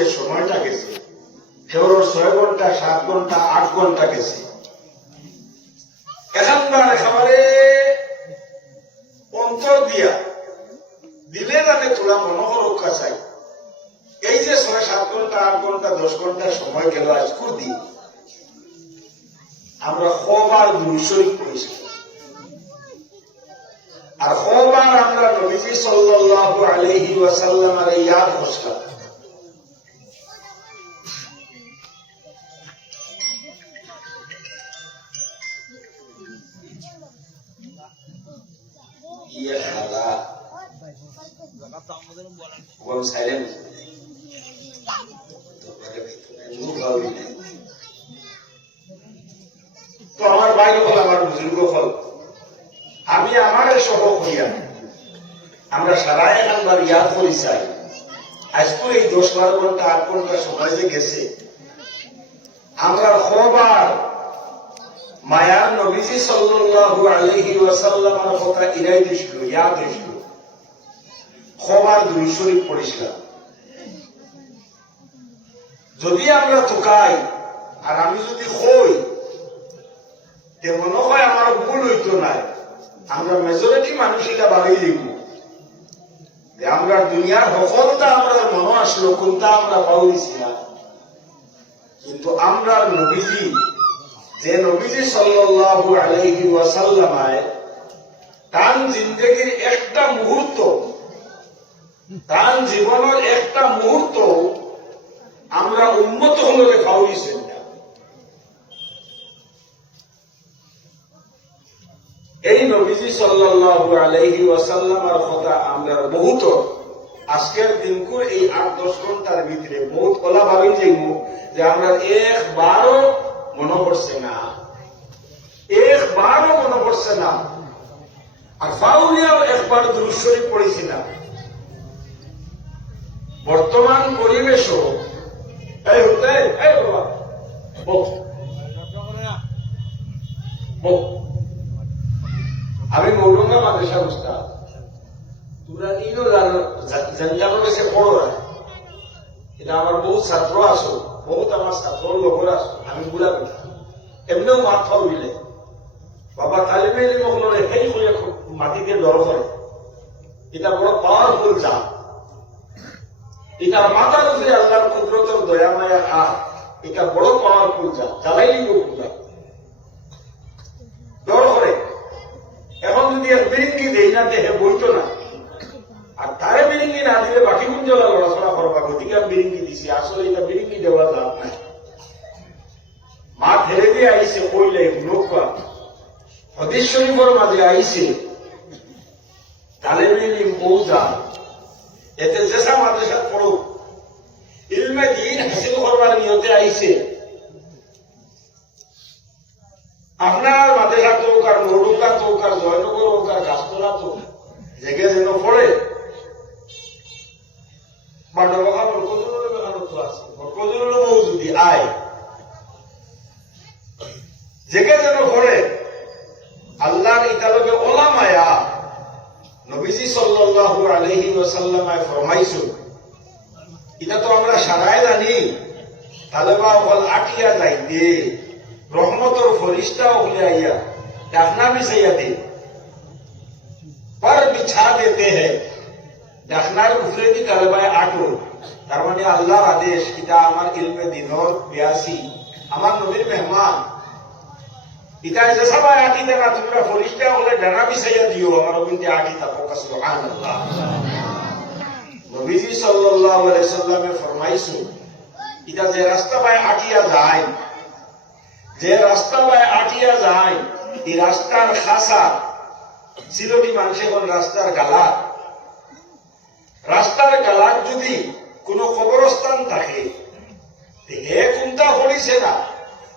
যে সময়টা গেছে কেবল 6 ঘন্টা 7 ঘন্টা 8 ঘন্টা গেছে। এখানকার একেবারে অন্তর দিয়া দিলে জানে তোরা মনোহরক্ষা চাই। এই যে 6-7 ঘন্টা 8 ঘন্টা 10 ঘন্টা সময় গেল আজকুর দিন আমরা কবার দুরূদ শরীফ পড়েছি, আর কবার আমরা নবীজি সাল্লাল্লাহু আলাইহি ওয়াসাল্লামের ইয়াদ করলাম। ইয়ে খালা কোন সাইলেন্ট তো আমার ভাই হল আমার বুজুর্গ হল আমি আমার সহ হইয়া আমরা সারা একবার ইয়াদ করি চাই। আজকে এই 10-12 ঘন্টা 8 ঘন্টা সময় যে গেছে আমরা কবার মায়ার নবীজি সাল্লাল্লাহু আলাইহি ওয়াসাল্লামের কথা ইরাই দিছিল, ইয়াদ দিছিল, কবার দুরূদ শরীফ পড়িছিলাম। যদি আমরা তোকাই আর আমি যদি হই তে মনে হয় আমার ভুল হইতো না, আমরা মেজরিটি মানুষ এটা বাড়িয়ে দিব। আমরা দুনিয়ার সফলতা আমরা মনে আসলো কোনটা আমরা পাইছি না, কিন্তু আমরা নবীজি যে নবীজি সাল্লাল্লাহু আলাইহি ওয়াসাল্লামায় তার জিন্দেগির একটা মুহূর্ত, তার জীবনের একটা মুহূর্ত আমরা উন্মত হলে পাইছেন না। এই নবীজি সাল্লাল্লাহু আলাইহি ওয়াসাল্লামের কথা আমরা বহুত আজকের দিনকু এই 8-10 ঘন্টার ভিতরে বহুত কলা ভাবি যাইব যে আমরা একবারও মনে পড়ছে না, একবারও মনে পড়ছে না, আর ফাউলিয়াও একবার দুরূদ শরীফ পড়েছি না। বর্তমান পরিবেশও এই হতে এই বাবা আমি মৌলঙ্গা মাদ্রাসা উস্তাদ, তোমরা ইনো জঞ্জালের কাছে পড়ো না। এটা আমার বহুত ছাত্র আসো, বহুত আমার ছাত্র লোকের আসো, আমি বুড়া পেটা এমনিও মাথা উইলে বাবা তালিমে মহলরে সেই করে মাটিতে দর করে। এটা বড় পাওয়ারফুল জাত, এটা মাথার উপরে আল্লাহর কুদরতের দয়া মায়া হাত, এটা বড় পাওয়ারফুল জাত, জ্বালাইলি পূজা দর করে। এখন যদি এক বিরিঙ্গি দেই না দেহে বইতো না, আর তারে বিরিঙ্গি না দিলে বাকি গুঞ্জলা লড়াচড়া করবা, গতিকে আমি বিরিঙ্গি দিছি। আসলে এটা বিরিঙ্গি দেওয়া যাত নাই, মা ফেলে দিয়ে আইসে কইলে লোকা হদিস শরীফের মাঝে আইসে তালেবে মৌজা এতে যেসা মাদ্রাসা পড়ো ইলমে দ্বীন হাসিল করবার নিয়তে আইসে। আপনার মাদ্রাসা তো কার নরডুঙ্গা তো কার জয়নগর ও কার গাছতলা তো জেগে যেন পড়ে বা নবখা বরকজুল বেকারত্ব আছে, বরকজুল মৌজুদি আয় জেগে যেন পড়ে। আল্লাহর ইতালকে ওলামায়া নবীজি সাল্লাল্লাহু আলাইহি ওয়াসাল্লামায় ফরমাইছো, এটা তো আমরা সারাই জানি। তালেবা ওখাল আটিয়া যাইতে রহমতর ফরিস্তা ওখানে আইয়া ডাকনা বিছাইয়া দে पर बिछा देते हैं, ডাকনার উপরে দি তালেবায় আটো। তার মানে আল্লাহর আদেশ, এটা আমার ইলমে দিনর বিয়াসি, আমার নবীর মেহমান। এটা যে সবাই আটি দেনা তোমরা ফরিস্তা হলে ডানা বিছাইয়া দিও, আমার নবীতে আটি থাকো। সুবহানাল্লাহ। নবীজি সাল্লাল্লাহু আলাইহি সাল্লামে ফরমাইছো, এটা যে রাস্তা বায় আটিয়া যায়, যে রাস্তা বায় আটিয়া যায়, এই রাস্তার খাসা সিলোটি মানুষে কোন রাস্তার গালাত, রাস্তার গালাত যদি কোন কবরস্থান থাকে হে কোনটা পড়িছে না,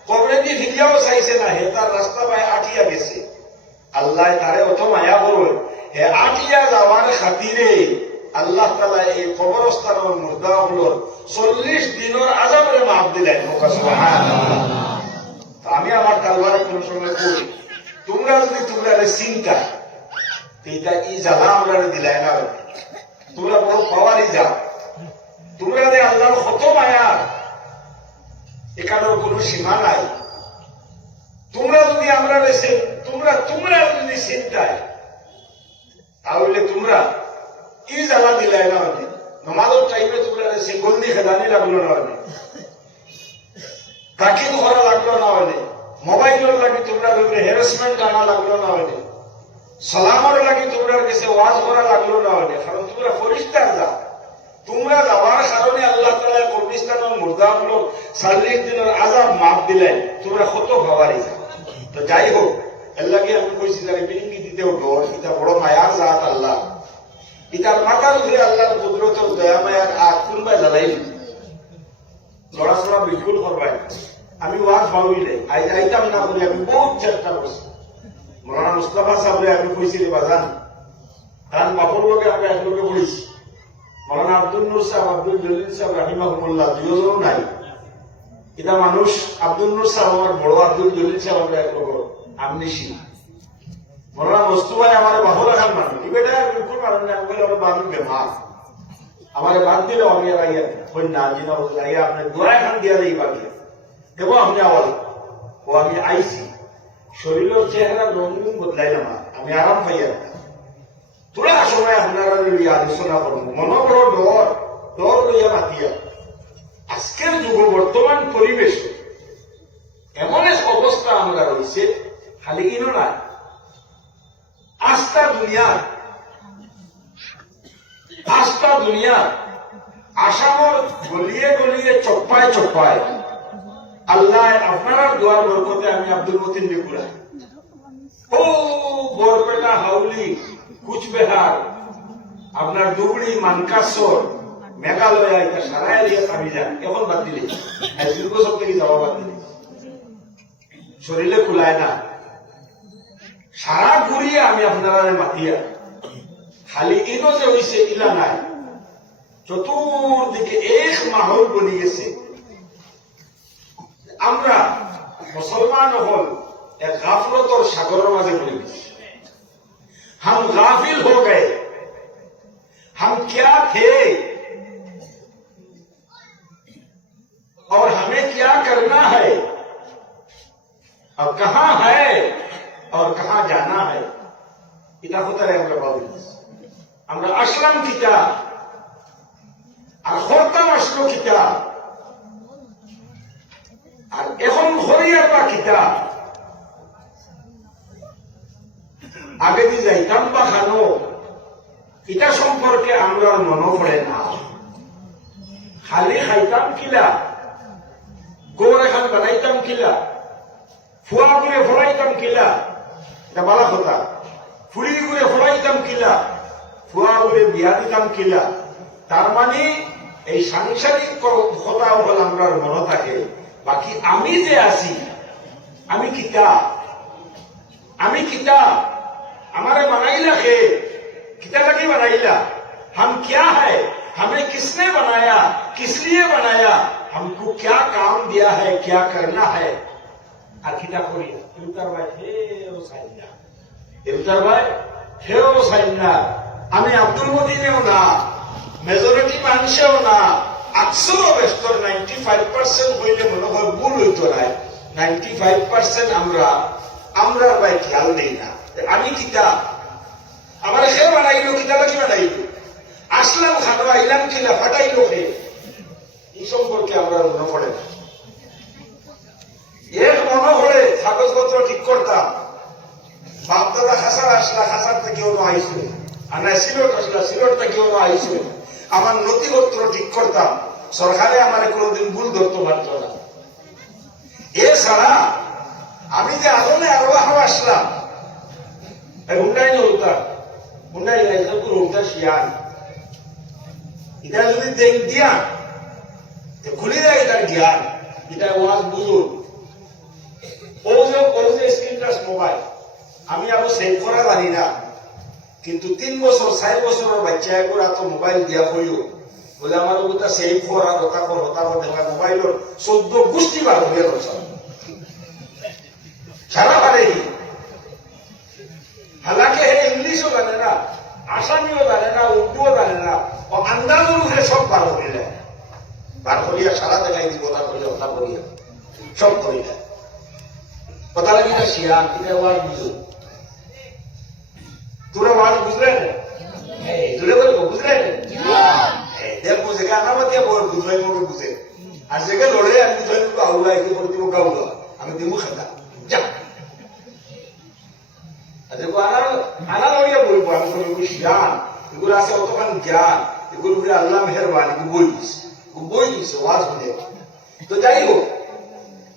কবরে দিয়ে ফিরিয়াও চাইছে না, হে তার রাস্তা বায় আটিয়া গেছে। আল্লাহ তারে অত মায়া বলবে, হে আটিয়া যাওয়ার খাতিরে আল্লাহ তাআলা এই কবরস্থানের মুর্দাগুলোর 40 দিনের আযাবের মাফ দিলেন। সুবহানাল্লাহ। আমি আমার তালবারে কোন সময় করি, তোমরা যদি তোমরা চিন্তা এটা ই জ্বালা আমরা দিলাই না, তোমরা বড় পাওয়ারই যাও, তোমরা যে আল্লাহর কত সীমা নাই। তোমরা যদি আমরা তোমরা যদি চিন্তায় তাহলে তোমরা কি জ্বালা দিলাই না হলে নমাজের টাইমে তোমরা সিঙ্গল দিয়ে খেদানি লাগলো না হলে, তাকিদ করা লাগলো না হলে, মোবাইলের লাগে তোমরা হ্যারাসমেন্ট আনা লাগলো না হলে, সালামের লাগে তোমরা কাছে ওয়াজ করা লাগলো না হলে, কারণ তোমরা ফরিস্তার যা তোমরা যাওয়ার কারণে আল্লাহ তাআলা কবরিস্তানের মুর্দাগুলো 40 দিনের আযাব মাফ দিলেন, তোমরা কত ভাবারি যা। তো যাই হোক, এর লাগে আমি কইছি যে বিরিঙ্গি দিতেও ডর, এটা বড় মায়ার জাত আল্লাহ, এটার মাথার উপরে আল্লাহর কুদরত দয়া মায়ার আগ কোনবাই জ্বালাই লড়াচড়া বিলকুল করবাই। আমি ওয়াজ ভাবিলে আইতাম না বলে আমি বহুত চেষ্টা করছি। মৌলানা মুস্তাফা সাহেবরে আমি কইছি রে বাজান, কারণ বাপর লোকে আমরা একলোকে পড়েছি। মৌলানা আব্দুল নূর সাহেব, আব্দুল জলিল সাহেব রাহিমাহুল্লাহ দুজনও নাই। এটা মানুষ আব্দুল নূর সাহেব আমার বড়, আব্দুল জলিল সাহেব আমরা একলোক আমনিশি। মৌলানা মোস্তফা আমার বাহর রাখার মানুষ, এটা বিলকুল মানুষ না বলে আমি বেমার, আমার বাদ দিলে আমি আর আইয়া ওই না জিনা আইয়া আপনার দোয়া খান দিয়া দেই বাকি দেব আপনি আওয়াজ ও আমি আইসি শরীরের চেহারা রঙিন বদলাইলাম, আমি আরাম পাইয়া তোরা সময় আপনারা আলোচনা করবো। মনে বড় ডর লইয়া মাতিয়া আজকের যুগ বর্তমান পরিবেশ এমন এক অবস্থা আমরা রয়েছে, খালি ইনো না আস্থা দুনিয়া আসামর গলিয়ে গলিয়ে চপ্পায় আল্লাহ আপনার দোয়ার বরকতে আমি আব্দুল মতিন বেগুড়া ও বরপেটা, হাউলি, কুচবিহার, আপনার ধুবড়ি, মানকাসর, মেঘালয়, এটা সারা এরিয়া কামি যান। এখন বাদ দিলে দীর্ঘ সব থেকে যাওয়া বাদ দিলে শরীরে খুলায় না, সারা ঘুরিয়ে আমি আপনারা মাতিয়া খালি ইনো যে হইছে ইলা নাই, চতুর্দিকে এক মাহল বনি গেছে। আমরা মুসলমান হল এক গাফলতর সাগরের মাঝে পড়ে গেছি। हम गाफिल हो गए, हम क्या थे और हमें क्या करना है, अब कहां है और कहां जाना है, এটা হতে রে আমরা ভাবি। আমরা আসলাম কিতা আর করতাম আসলো কিতা, আর এখন ঘরিয়ার বা কিতা, আগে দিয়ে যাইতাম বা খানো, এটা সম্পর্কে আমরা মনে পড়ে না। খালি খাইতাম কিলা, গোর এখান বানাইতাম কিলা, ফুয়া করে ফলাইতাম কিলা, এটা বালা কথা, ফুড়ি করে ফলাইতাম কিলা, ফুয়া করে বিয়া দিতাম কিলা। তার মানে এই সাংসারিক কথা হল আমরা মনে থাকে, বাকি আমি যে আছি আমি কিতা हमारे बनाइला खे कितना लगी बनाइला, हम क्या है, हमें किसने बनाया, किस लिए बनाया, हमको क्या काम दिया है, क्या करना है। আর কিতা করি ইউতার ভাই হেও সাইন্না আমি আব্দুল মতিনেও না, মেজরিটি মানুষেও না, আকসর বেস্তর 95% হইলে মনে হয় ভুল হইতো না। 95% আমরা ভাই খেয়াল নেই না। আমি কিতা আমার সে বানাইলো, কিতা কি বানাইলো, আসলাম খানো, আইলাম কিলা, ফাটাইলো খে, এই সম্পর্কে আমরা মনে পড়ে না। এর মনে পড়ে কাগজপত্র ঠিক করতাম, বাপদাদা খাসার আসলা, খাসার থেকেও আইসু, আর না সিলট আসলা, সিলট থেকেও আইসু, আমার নথিপত্র ঠিক করতাম, সরকারে আমার কোনোদিন ভুল ধরতে পারত না। এছাড়া আমি যে আদমে আরো আসলাম, হুন্ডাই শিয়ান এটা যদি দেখ দিয়া খুলে দেয় এটার জ্ঞান, এটা ওয়াজ বুঝুন। ও যে স্ক্রিন টাচ মোবাইল আমি আরো সেভ করা জানি না, কিন্তু 3 বছর 4 বছরের বাচ্চা এগুলো তো মোবাইল দিয়া হইও বলে আমার ওটা সেভ করা হতা দেখা মোবাইলের 14 গোষ্ঠী বার হয়ে গেল সারা পারে। हालांकि इंग्लिशो जाने ना, आसामीও জানে না, উর্দুও জানে না, ও আন্দাজ অনুসারে সব বার করিয়া সারা দেখাই দিব, কথা করিয়া সব করে দেয় কথা লাগি না শিয়ান এটা ওয়াজ বুঝো তোরা ওয়াজ বুঝলেন তোরে বলবো বুঝলেন দেখ বুঝে আমার মধ্যে বড় বুঝলাই মুখে বুঝে আর যেখানে লড়ে আমি বুঝাই মুখে আউলা একে করে দিব গাউলা আমি দিব খাতা যা দেখো আনা লড়িয়া বলবো আমি বলবো শিয়ান এগুলো আছে অতখান জ্ঞান এগুলো আল্লাহ মেহরবান বই দিছে ওয়াজ বুঝে তো যাই হোক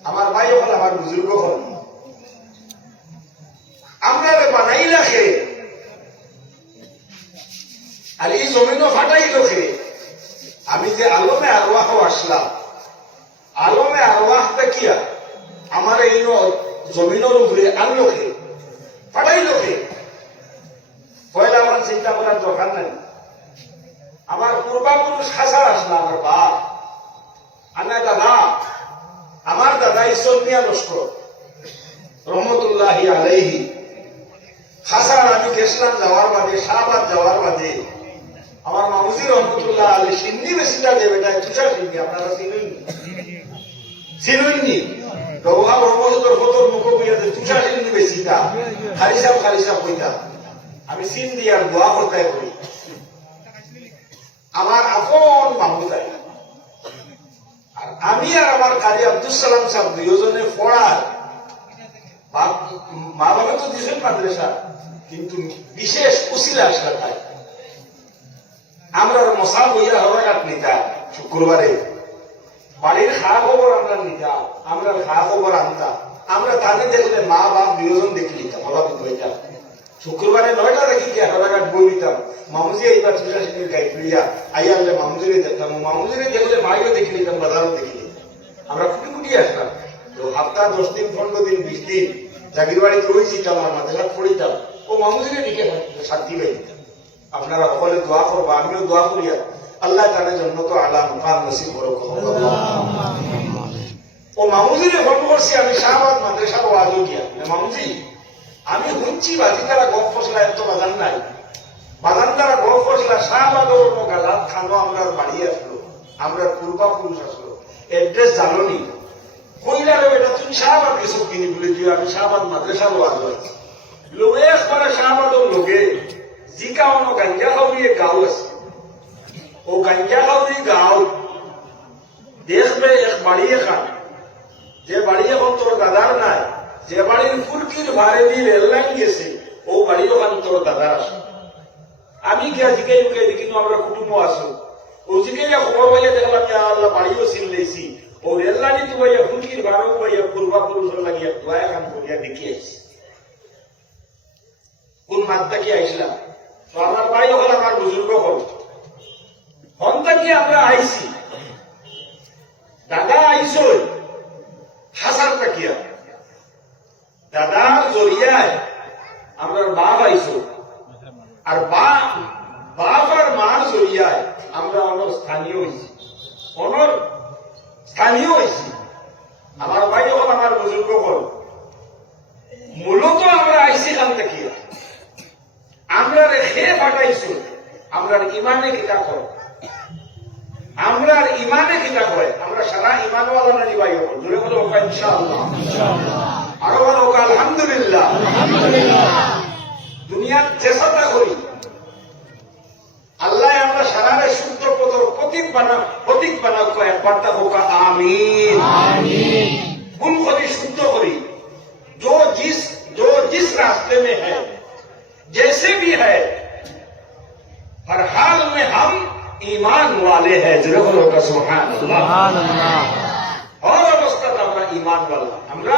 আমার ভাই হল আমার বুজুর্গ হল আমরা বানাই রাখে আর এই জমিনও ফাটাই রাখে আমি যে আলমে আরওয়াহ আসলাম আলমে আরওয়াহ দেখিয়া আমার এই জমিনের উপরে আনলোকে ফাটাই লোকে পয়লা আমার চিন্তা করার দরকার নাই আমার পূর্বাপুরুষ খাসা আসলা আমার বাপ আনা দাদা আমার দাদা ঈশ্বর মিয়া লস্কর রহমতুল্লাহি আলাইহি খাসার আমি গেছিলাম যাওয়ার বাদে শাহবাদ যাওয়ার বাদে আমার মামুজি রহমতুল্লাহ আলী সিন্নি বেশিটা যে বেটায় তুষার সিন্নি আপনারা চিনুননি রঘুহা ব্রহ্মসূত্র ফতর মুখ বিয়াতে তুষার সিন্নি বেশিটা খারিসাব কইতা আমি সিন দিয়ার দোয়া করতে করি আমার আপন মামুদাই আর আমি আর আমার কাজী আব্দুল সালাম সাহেব দুজনে পড়ার মা বাবা তো দিয়েছেন মাদ্রাসা কিন্তু বিশেষ উসিলা আসলা তাই আমরা মশা বইয়া হওয়ার নিতা শুক্রবারে বাড়ির খা খবর আমরা নিতাম আমরা খা খবর আনতাম আমরা তাদের দেখলে মা বাপ দুজন দেখে নিতাম হলাম বইতাম শুক্রবারে 9টা দেখি কি হরাঘাট বই নিতাম মামুজি এইবার সুশাসনের গাইড লইয়া আইয়ালে মামুজিরে দেখতাম মামুজিরে দেখলে মাইও দেখে নিতাম বাজারও দেখে নিতাম আমরা কুটি কুটি আসতাম তো সপ্তাহ 10 দিন 15 দিন 20 দিন জাগির বাড়িতে রই যেতাম আর মাঝে পড়িতাম ও মামুজিরে দিকে শান্তি পাই আপনারা সকলে দোয়া করবো আমিও দোয়া করিয়া আল্লাহ তাআলার জন্য তো আলা মুকাম নসিব করুক ও মামুজিরে ফোন করছি আমি শাহবাদ মাদ্রাসার ওয়াজও গিয়া মামুজি আমি শুনছি বাজি তারা গপ ফসলা এত বাজান নাই বাজান তারা গপ ফসলা শাহবাদর গালাত খানো আমরা বাড়ি আসলো আমরা পূর্বাপুরুষ আসলো এড্রেস জানোনি কইলারে এটা তুমি শাহবাদ কিছু কিনি বলে দিও আমি শাহবাদ মাদ্রাসার ওয়াজ হয়েছি লোক করে শাহবাদর লোকে জিকা অন্য গাঞ্জা খাওয়িয়ে গাঁও আছে ও গাঞ্জা খাওয়ি গাঁও দেখবে এক বাড়ি খান যে বাড়ি এখন তোর দাদার নাই যে বাড়ির ফুলকির ভারে দিয়ে রেল লাইন গেছে ও বাড়ি ওখান তোর দাদার আসে আমি গিয়া জিগাই উগাই দেখি আমরা কুটুম্ব আসো ও জিগাই খবর পাইয়া দেখলাম আল্লাহ বাড়িও চিন লেছি ও রেল লাইনে তো ভাইয়া ফুলকির ভাড়াও পাইয়া পূর্বাপুরুষের লাগিয়া দোয়া খান করিয়া দেখি আইছি কোন মাত্রা কি আইসলাম তো আমার ভাই হল আমার বুজুর্গ হল হন্তা কি আমরা আইছি দাদা আইসই হাসার তাকিয়া দাদার জরিয়ায় আমরা বাপ আইসো আর বাপ আর মার জরিয়ায় আমরা অনর স্থানীয় হয়েছি আমার ভাই যখন আমার বুজুর্গ হল মূলত আমরা আইসি খান তাকিয়া আমরা রেখে ফাটাইছো আমরা ইমানে কিতা কর আমরা ইমানে কিতা করে আমরা সারা ইমানওয়ালা না নিবাই হল জোরে বলো ইনশাআল্লাহ আরো বলো আলহামদুলিল্লাহ দুনিয়ার চেষ্টা করি আল্লাহ আমরা সারারে শুদ্ধ পদর প্রতীক বানাও একবার তা হোক আমিন কোন করি শুদ্ধ করি जो जिस रास्ते में है जैसे भी है हर हाल में हम ईमान वाले हैं जरूर होगा सुभान अल्लाह और अवस्था আমরা ঈমান वाला আমরা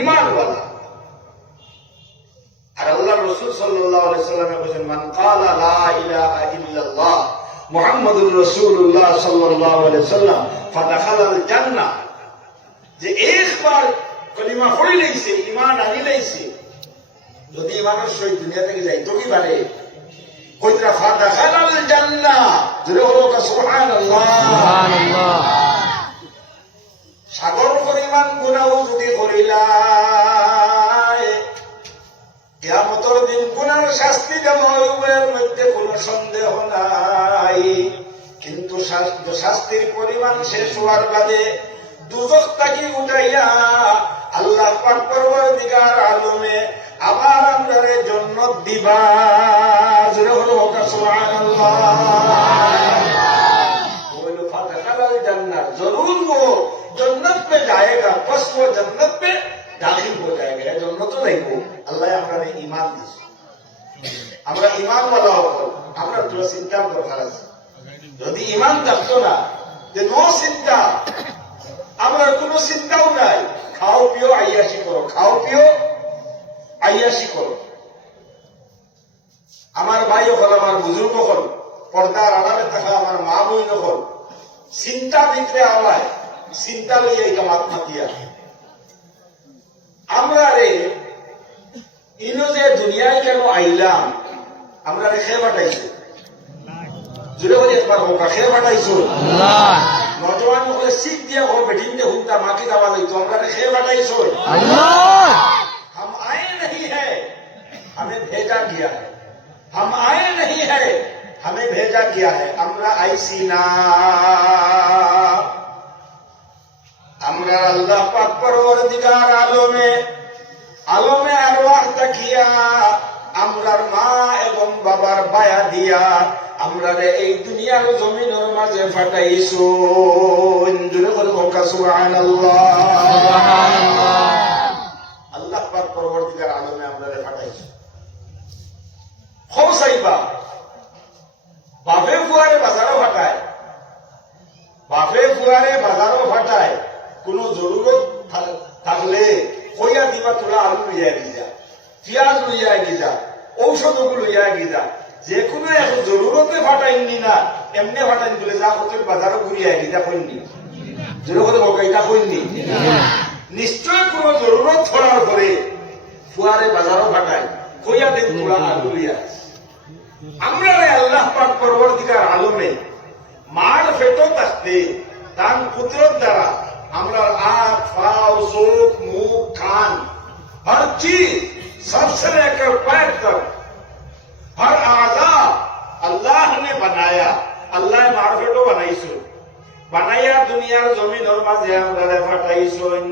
ঈমান वाला আর আল্লাহ রাসূল সাল্লাল্লাহু আলাইহি সাল্লাম বলেন মান ক্বালা লা ইলাহা ইল্লাল্লাহ মুহাম্মাদুর রাসূলুল্লাহ সাল্লাল্লাহু আলাইহি সাল্লাম ফাদাখালাল জান্নাহ যে একবার কলিমা পড়ে লইছে ঈমান আনি লইছে যদি ঈমানের সহিত দুনিয়া থেকে যাই তো কি পারে কইরা ফাদাখালাল জান্নাহ জোরে বলো সুবহানাল্লাহ সুবহানাল্লাহ সাগর পরিমাণ গুনাহ যদি করিলাই কিয়ামতের দিন গুনার শাস্তি দেওয়ার মধ্যে কোনো সন্দেহ নাই কিন্তু শাস্তির পরিমাণ শেষ হওয়ার বাদে দুজখ থেকে উঠাইয়া আল্লাহ পাক পরবর্তীকার আলমে আবার আমরারে জান্নাত দিবা। জোরে বলো সুবহানাল্লাহ। बोलो फदखलल जन्नत, जरूर वो जन्नत में जाएगा, बस वो जन्नत में दाखिल हो जाएगा। जन्नत तो नहीं हो अल्लाह আমরা ঈমান দিছে, আমরা ঈমান वाला হবো। আমরা তো চিন্তা দরকার আছে, যদি ঈমান থাকতো না যে নো চিন্তা, আমার কোনো চিন্তাও নাই, খাও পিও আইয়াশি করো, খাও পিও আইয়াশি করো। আমার ভাই হল, আমার বুজুর্গ হল, পর্দার আড়ালে থাকা আমার মা বই হল, চিন্তা ভিতরে আওয়ায় চিন্তা লইয়া এই কামাত মাতিয়া আমরা রে ইনো যে দুনিয়ায় কেন আইলাম, আমরা রে খেয়ে পাঠাইছো। জুড়ে বলি একবার হোক, খেয়ে পাঠাইছো। নজওয়ান হলে শিখ দিয়া হোক, বেটিন দিয়ে হুমতা মাকে দাবা লইতো, আমরা রে খেয়ে পাঠাইছো। हम आए नहीं है, हमें भेजा गया है। हम आए नहीं है, हमें भेजा गया है। আমরা আইছি না, আমরা আল্লাহ পাক পরওয়ারদিগার আলমে আলমে আরওয়াহ তাকিয়া আমরার মা এবং বাবার বায়া দিয়া আমরা এই দুনিয়ার জমিনের মাঝে ফাটাইছো। জোরে বলো সুবহানাল্লাহ। আল্লাহ পাক পরওয়ারদিগার আলমে আমরা ফাটাইছো। খোসাইবা বাপে ফুয়ারে বাজারও ফাটায়, বাপে ফুয়ারে বাজারও ফাটায়। কোন জরুরত থাকলে কইয়া দিবা, তোরা আলু লইয়া গিজা, পিঁয়াজ লইয়া গিজা, ঔষধগুলো লইয়া গিজা। যে কোনো এখন জরুরতে ফাটাইনি না, এমনি ফাটাইন বলে যা কত বাজারও ঘুরিয়া গিজা কইনি। জরুরত বকাইটা কইনি, নিশ্চয় কোন জরুরত ধরার পরে ফুয়ারে বাজারও ফাটায়, কইয়া দেন তোরা আলু লইয়া। আমরা আল্লাহ পাক পরবর্তীকার আলমে মার ফেটো থাকতে তার কুদরত দ্বারা আমরা आँख, पाँव, चोख, मुंह, कान, हर चीज सबसे लेकर पैर तक हर आजा अल्लाह ने बनाया। अल्लाह मार्फेटो बनाइছো, বানাইয়া দুনিয়ার জমিনের মাঝে আমরা ফাটাইছেন।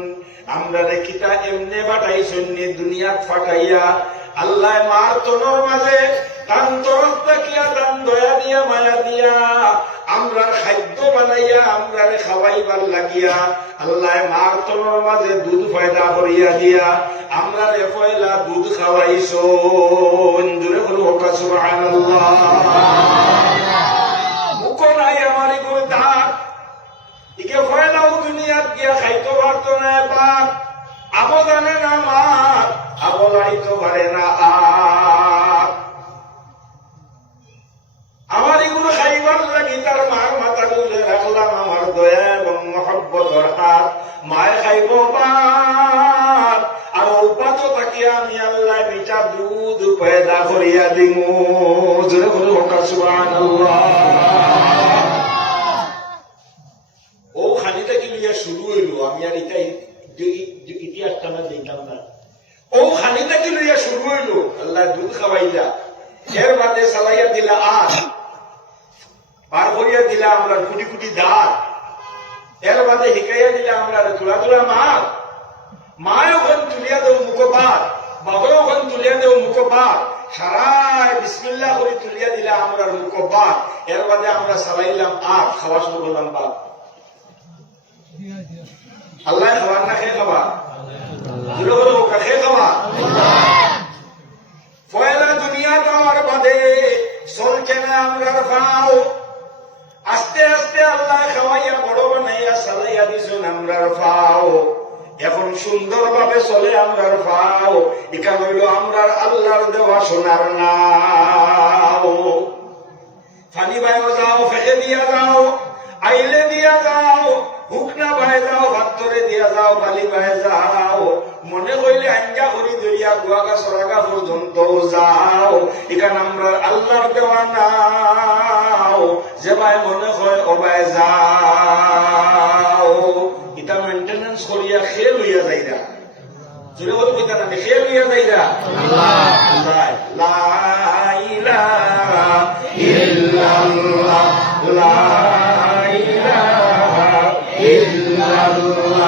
আমরা কিতা এমনে ফাটাইছেন নি দুনিয়া ফাটাইয়া আল্লাহ মার তনর মাঝে তান তরফ তাকিয়া তান দয়া দিয়া মায়া দিয়া আমরা খাদ্য বানাইয়া আমরা খাওয়াইবার লাগিয়া আল্লাহ মার তনর মাঝে দুধ পয়দা করিয়া দিয়া আমরা পয়লা দুধ খাওয়াইছো। জোরে বলো সুবহানাল্লাহ। মুখ নাই আমার কোনো দাঁত, ইকে পয়লাও দুনিয়াত গিয়া খাইতে পারতো না, পাক আবো জানে না মার, আবো লাইতে পারে না আর। আমার এগুলো খাইবার লাগি তার মার মাথা গুলে রাখলাম আমার দয়া এবং মহব্বতর হাত। মায় খাইব পার আর উপাত থাকি আমি আল্লাহ মিঠা দুধ পয়দা করিয়া দিমু। জোরে বলো সুবহানাল্লাহ। ও খানিটা কি লইয়া শুরু হইল, আমি আর এটা ইতিহাসটা না দেখলাম না। ও খানিটা কি লইয়া শুরু হইল, আল্লাহ দুধ খাওয়াইলা, এর বাদে চালাইয়া দিলা আর পার করিয়া দিলা আমরা কুটি কুটি দাঁত, এর বাদে শিকাইয়া দিলা আমরা তোলা তোলা মাছ। মায় ওখান তুলিয়া দেও মুখপাত, বাবাও ওখান তুলিয়া দেও মুখপাত, সারায় বিসমিল্লাহ করে তুলিয়া দিলা আমরা মুখপাত। এর বাদে আমরা চালাইলাম আর খাওয়া শুরু করলাম বাদ। আল্লাহ খাবার না খেয়ে খাবার, খেয়ে খাবার। পয়লা দুনিয়া দেওয়ার বাদে চলছে না আমরা পাও, আস্তে আস্তে আল্লাহ খাওয়াইয়া বড় বানাইয়া চালাইয়া দিছেন আমরা পাও। এখন সুন্দর ভাবে চলে আমরা পাও, এটা হইল আমরা আল্লাহর দেওয়া সোনার নাও। পানি বাইও যাও, ফেঁকে দিয়া যাও, আইলে দিয়া যাও, হুকনা বাই যাও, ভাতরে দিয়া যাও, বালি বাই যাও, মনে কইলে আঞ্জা করি দরিয়া গুয়াগা সরাগা পর্যন্ত যাও। এখানে আমরা আল্লাহর দেওয়া নাও, যে ভাই মনে হয় ও ভাই যাও। এটা মেনটেন্যান্স করিয়া খেয়ে লইয়া যাইরা, জুড়ে বল কইতা না, খেয়ে লইয়া যাইরা। লা ইলাহা ইল্লাল্লাহ, লা ইলাহা ইল্লাল্লাহ।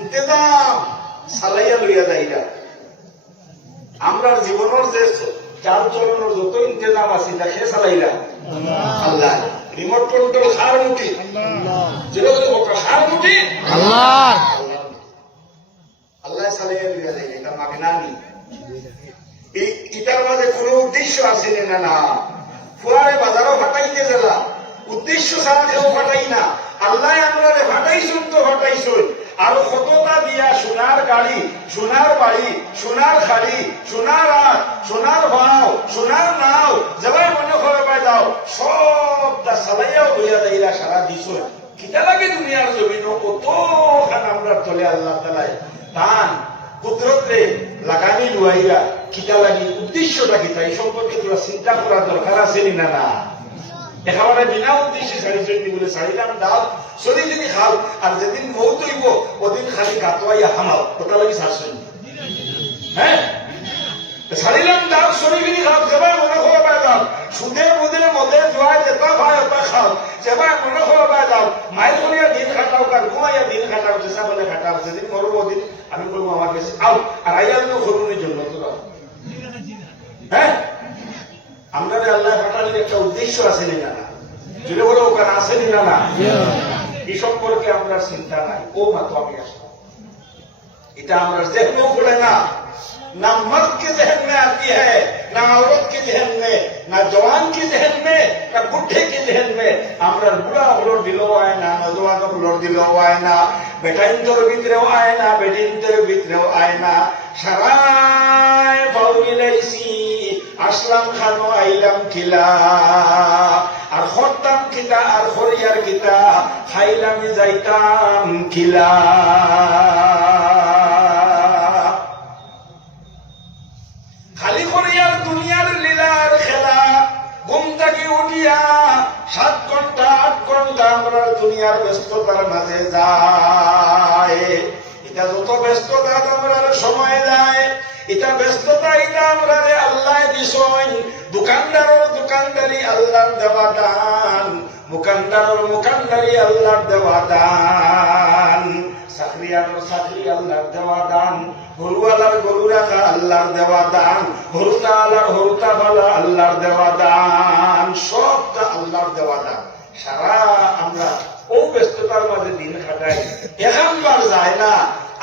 ইন্তেজাম সালাইয়া লইয়া যাইরা আমরা জীবনের যে চাল চলনের যত ইন্তেজাম আছে তা সে চালাইরা আল্লাহ। রিমোট কন্ট্রোল সার মুঠি সার মুঠি আল্লাহ আল্লাহ চালাইয়া লইয়া যাইরা, এটা মাগনা নি। এটার মাঝে কোন উদ্দেশ্য আছে না? না, ফুয়ারে বাজারও ফাটাইতে গেলা উদ্দেশ্য ছাড়া কেউ ফাটাই না। আল্লাহ আমরা ফাটাইছুন তো ফাটাইছুন, আরো কতটা দিয়া সোনার গাড়ি, সোনার বাড়ি, সোনার খাড়ি, সোনার হাত, সোনার ভাও, সোনার নাও যাবাই মনে করে পাই দাও সব দা সালাইয়াও হইয়া যাইরা সারা দিছ। কিতা লাগে দুনিয়ার জমিন কত খান আমরা তলে আল্লাহ তালায় টান কুদরতে লাগানি লুয়াইয়া কিতা লাগি উদ্দেশ্যটা কিতা এই সম্পর্কে তোরা চিন্তা করার দরকার আছে না? না, একেবারে বিনা উদ্দেশ্যে ছাড়িছেন বলে ছাড়িলাম দাও চলি যদি খাও, আর যেদিন মৌ তৈব ওদিন খালি কাতোয়াইয়া হামাও, ওটা লাগি ছাড়ছেন। হ্যাঁ, ছাড়িলাম দাও শরীফিনী খাও, যেবার মনে করে পাই দাও সুদে বুদে মদে জোয়ায় যেটা ভাই ওটা খাও, যেবার মনে করে পাই দাও মায়ের করিয়া দিন খাটাও, কার ঘুমাইয়া দিন খাটাও, চেষ্টা বলে খাটাও, যেদিন মরবো ওদিন আমি বলবো আমার কাছে আও, আর আইয়াল করুনের জন্য তোরা। হ্যাঁ, আমরা আল্লাহ ফাটানির একটা উদ্দেশ্য আছে না? যদি বলে ওখানে আছে না? এই সম্পর্কে আমরা চিন্তা নাই। ও মাত্র আমি আসলাম, এটা আমরা জেহনেও পড়ে না। ना मर्द के जहन में आती है, ना औरत के जहन में, ना जवान के जहन में, ना बुढ़े के जहन में। আমরা বুড়া হলোর দিলেও আয় না, নজওয়ান হলোর দিলেও আয় না, বেটাইন্তর ভিতরেও আয় না, বেটিন্তর ভিতরেও আয় না। সারায় পাও মিলাইছি আসলাম খানো আইলাম কিলা, আর খরতাম কিতা আর খরিয়ার কিতা খাইলাম যাইতাম কিলা। খালি খরিয়ার দুনিয়ার লীলার খেলা, ঘুম থেকে উঠিয়া 7 ঘন্টা 8 ঘন্টা আমরা দুনিয়ার ব্যস্ততার মাঝে যায়। এটা যত ব্যস্ততা আমরা সময় যায়, এটা ব্যস্ততা এটা আমরা আল্লাহ দিছেন। দোকানদারের দোকানদারি আল্লাহর দেওয়া দান, মুকান্দারের মুকান্দারি আল্লাহর দেওয়া দান, চাকরিয়ারের চাকরি আল্লাহর দেওয়া দান, গরুওয়ালার গরু রাখা আল্লাহর দেওয়া দান, হরুতাওয়ালার হরুতা ফালা আল্লাহর দেওয়া দান, সবটা আল্লাহর দেওয়া দান। সারা আমরা ও ব্যস্ততার মাঝে দিন কাটাই, এখানবার যায় না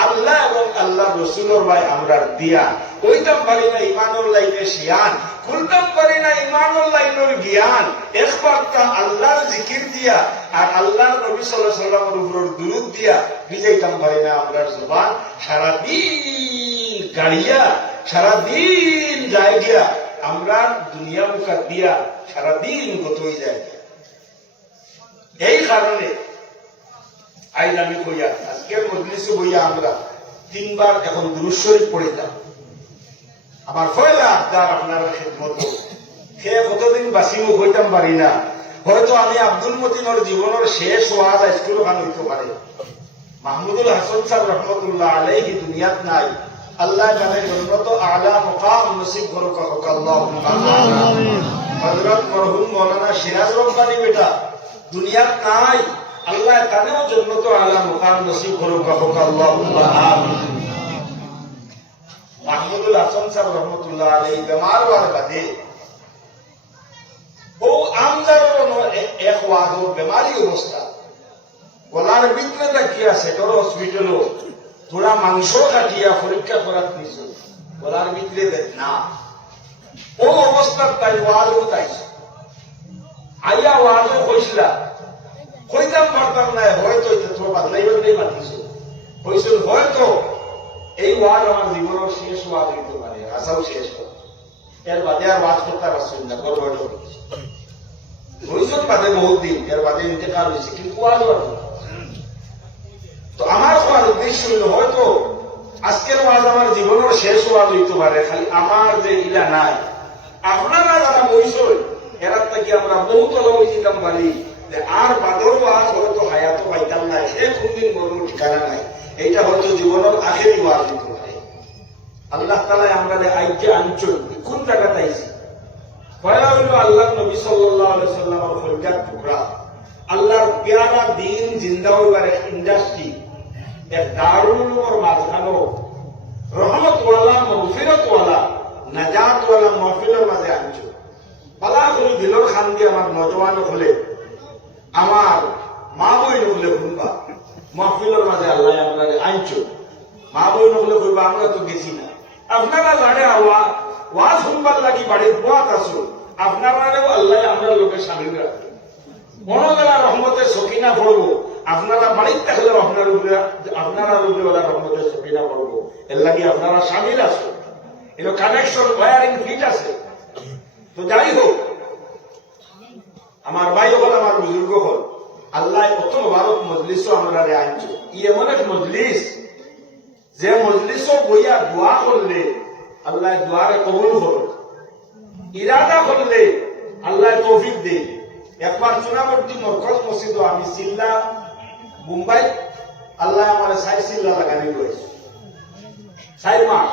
আল্লাহ এবং আল্লাহ রসুলের ভাই আমরা দিয়া কইতাম পারি না ইমানুর লাইনে শিয়ান, খুলতাম পারি না ইমানুর লাইনের জ্ঞান। একবার তা আল্লাহর জিকির দিয়া আর আল্লাহর নবী সাল্লাল্লাহু আলাইহি সাল্লামের উপর দুরূদ দিয়া ভিজাইতাম পারি না আমরা জবান। সারাদিন গাড়িয়া, সারাদিন যায় গিয়া আমরা দুনিয়া মুখা দিয়া সারাদিন গত হয়ে যায়। এই কারণে আইন আমি কইয়া আজকের মজলিসে বইয়া আমরা 3 বার এখন দুরূদ শরীফ পড়িতাম। আমার পয়লা আবদার আপনারা খেদমত খেয়ে কতদিন বাসিমুখ হইতাম পারি না। হয়তো আমি আব্দুল মতিনের জীবনের শেষ ওয়াজ আজকেও গান হইতে পারে। মাহমুদুল হাসান সাহেব রহমতুল্লাহ আলাইহি দুনিয়াত নাই, আল্লাহ জানে জন্নত আলা মুকাম নসিব করুক আল্লাহুম্মা আমিন। হযরত মরহুম মাওলানা সিরাজ রব্বানী বেটা দুনিয়াত নাই, আল্লাহ তানেও জন্নত আলা মুকাম নসিব করুক আল্লাহুম্মা আমিন। মাহমুদুল হাসান সাহেব রহমতুল্লাহ আলাইহি বেমার হওয়ার বাদে বহু আমদারের এক ওয়াদও বেমারি অবস্থা, গলার ভিতরে দেখিয়া সেটর হসপিটালও থোড়া মাংস কাটিয়া পরীক্ষা করার নিছো, গলার ভিতরে দেখ না। ও অবস্থার তাই ওয়াজও তাইছে আইয়া ওয়াজও কইছিলা, কইতাম পারতাম না, হয়তো তোমার বাদলাই বাদলাই মাতিছ হয়েছিল, হয়তো এই ওয়াজ আমার জীবনের শেষ ওয়াজ হইতে পারে, আশাও শেষ করে এর বাদে আর ওয়াজ করতে পারছেন না, গড়বড় হয়েছেন বাদে বহুত দিন, এর বাদে ইন্তেকাল হয়েছে, কিন্তু ওয়াজ তো আমার হওয়ার উদ্দেশ্য হইল হয়তো আজকের ওয়াজ আমার জীবনের শেষ ওয়াজ হইতে পারে। খালি আমার যে ইলা নাই, আপনারা যারা বইছেন এরার থেকে আমরা বহুত অলম দিতাম পারি যে আর বাদর ওয়াজ হয়তো হায়াতো পাইতাম না, সে কোনদিন মরুর ঠিকানা নাই, এইটা হয়তো জীবনের আখেরি ওয়াজ হইতে পারে। আল্লাহ তাআলা আমরা আইকে আনছেন কোন জায়গাতে আইছি, পয়লা হইল আল্লাহ নবী সাল্লাল্লাহু আলাইহি সাল্লামের ফরজাত টুকরা, আল্লাহর প্যারা দিন জিন্দা হইবার ইন্ডাস্ট্রি, এক দারুল উলুমর মাঝখানো রহমতওয়ালা মগফিরতওয়ালা নাজাতওয়ালা মাহফিলের মাঝে আনছো পালা করে দিলর খান দিয়ে আমার নজওয়ান হলে আমার মা বই নকলে শুনবা মাহফিলের মাঝে আল্লাহ আমরা আনছো মা বই নকলে কইবা আমরা তো গেছি না আপনারা জানে ওয়াজ শুনবার লাগি বাড়ির বাত আসো আপনারাও আল্লাহ আমরা লোকের সামিল রাখবে মনোবেলা রহমতের সকিনা পড়বো আপনারা বাড়ির থাকলে আপনারা রুবিওয়ালা রহমতের সকিনা পড়বো এর লাগি আপনারা সামিল আছো এটা কানেকশন ওয়ারিং ফিট আছে তো যাই হোক আমার ভাই হল আমার বুজুর্গ হল আল্লাহ কত ভারত মজলিসও আমরা আনছো ই এমন এক মজলিস যে মজলিসও বইয়া দোয়া করলে আল্লাহ দোয়ারে কবুল হল ইরাদা করলে আল্লাহ তৌফিক দে একবার চুনাবর্তী মরকজ মসজিদ আমি চিল্লা মুম্বাই আল্লাহ আমার 6 চিল্লা লাগানি রয়েছে 4 মাস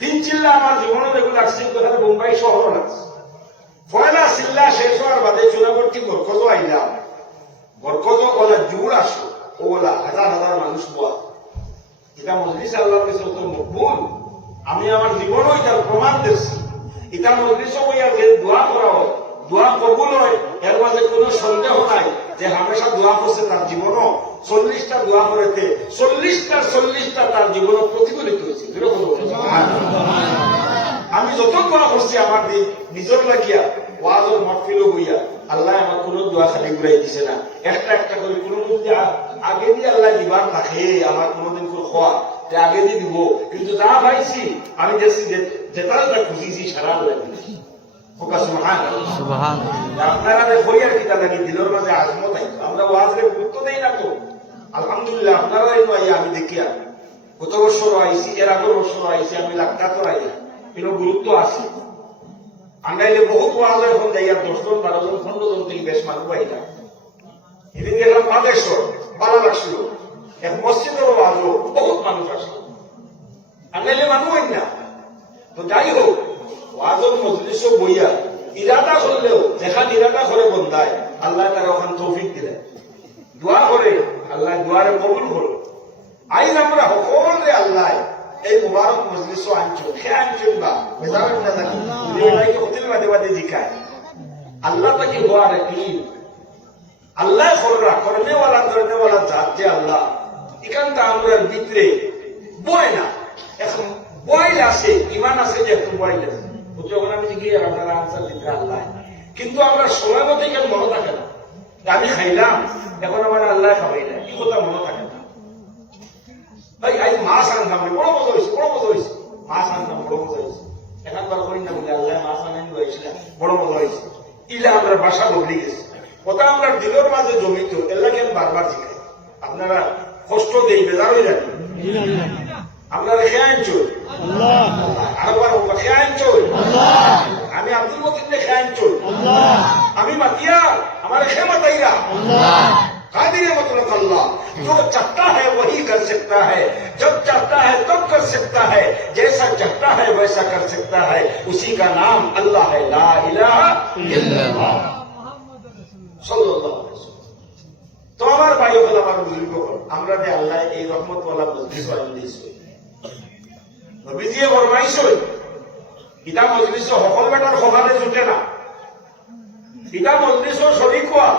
3 চিল্লা আমার জীবনে যেগুলো লাগছে কোথায় মুম্বাই শহর লাগছে পয়লা চিল্লা শেষ হওয়ার বাদে চুনাবর্তী মরকজও আইলাম মরকজও ওলা জোর আসো ওলা হাজার হাজার মানুষ বল এটা মজলিস আল্লাহর কাছে তো মকবুল আমি আমার জীবনও এটার প্রমাণ দিচ্ছি এটা মজলিস বইয়া যে দোয়া করা হয় দোয়া কবুল হয় এর মাঝে কোনো সন্দেহ নাই যে হামেশা দোয়া করছে তার জীবনও 40টা দোয়া করেতে 40টা তার জীবনও প্রতিফলিত হয়েছে আমি যত দোয়া করছি আমার নিজের লাগিয়া ওয়াজর মাহফিলও বইয়া আল্লাহ আমার কোন দোয়া খালি ঘুরাই দিছে না একটা করে কোন আগে দিয়ে আল্লাহ দিবার থাকে আমার কোনদিন কোন খোয়া আগে দিয়ে দিব কিন্তু যা পাইছি আমি দেখছি যেটা খুঁজিছি সারা দিয়েছি আপনারা হইয়ার কিতা লাগি দিলের মাঝে আজমত আমরা ওয়াজরে গুরুত্ব দেই না তো আলহামদুলিল্লাহ আপনারা আমি দেখি গত বছর আইসি এর আগের বছর আইসি আমি লাগাতার আই কিন্তু গুরুত্ব আছে আন্দাইলে বহুত ওয়াজ এখন যাইয়া 10 জন 12 জন 15 জন থেকে বেশ মানুষ আইলা এদিন গেলাম বাদেশ্বর ভালো লাগছিল এক মসজিদের ওয়াজও বহুত মানুষ আসলো আন্দাইলে মানুষ হয় না তো যাই হোক ওয়াজর মজলিসও বইয়া ইরাদা করলেও যেখান ইরাদা করে বন্ধায় আল্লাহ তারা ওখানে তৌফিক দিলেন দোয়া করে আল্লাহ দোয়ারে কবুল করো আইন আমরা সকলে আল্লাহ এই মুবারক মজলিসও আনছো সে আনছেন বা বেজারের না জানি এটাকে হোটেল বাদে বাদে জিকায় আল্লাহ তাকে দোয়ারে ক্লিন আল্লাহ করনেওয়ালা জাত যে আল্লাহ এখানটা আমরা ভিতরে বয় না এখন বয়ল আছে ইমান আছে যে একটু বয়ল আছে যখন আমি গিয়ে আপনারা আনসার দিতে আল্লাহ কিন্তু আমরা সময় মতো কেন মনে থাকে না আমি খাইলাম এখন আমার আল্লাহ খাওয়াই না কি কথা মনে থাকে না ভাই আজ মাছ আনতাম বড় মজা হয়েছে মাছ আনতাম বড় মজা হয়েছে এখানবার করি না বলে আল্লাহ মাছ আনেন হয়েছিলাম বড় মজা হয়েছে ইলে আমরা বাসা বদলে গেছি কথা আমরা দিলের মাঝে জমিত এলাকে বারবার জিখাই আপনারা কষ্ট দেই বেজার হয়ে যাবে আপনারা খেয়ে আনছো আমি আব্দুল মতিন খেয়ে আনছো আমি মাতিয়া আমার খেয়ে মাতাইরা कादिर मतलब अल्लाह जो चाहता है वही कर सकता है जब चाहता है तब कर सकता है जैसा चाहता है वैसा कर सकता है उसी का नाम अल्लाह है ला इलाहा इल्लल्लाह सल्लल्लाहु अलैहि वसल्लम तो আমার ভাই ও আমার বুজুর্গ আমরা যে আল্লাহ এই রহমত ওয়ালা মজলিস আনলিস নবীজি ফরমাইছে ইটা মজলিস সকল বেটার সভাতে জুটে না ইটা মজলিস শরীক হওয়া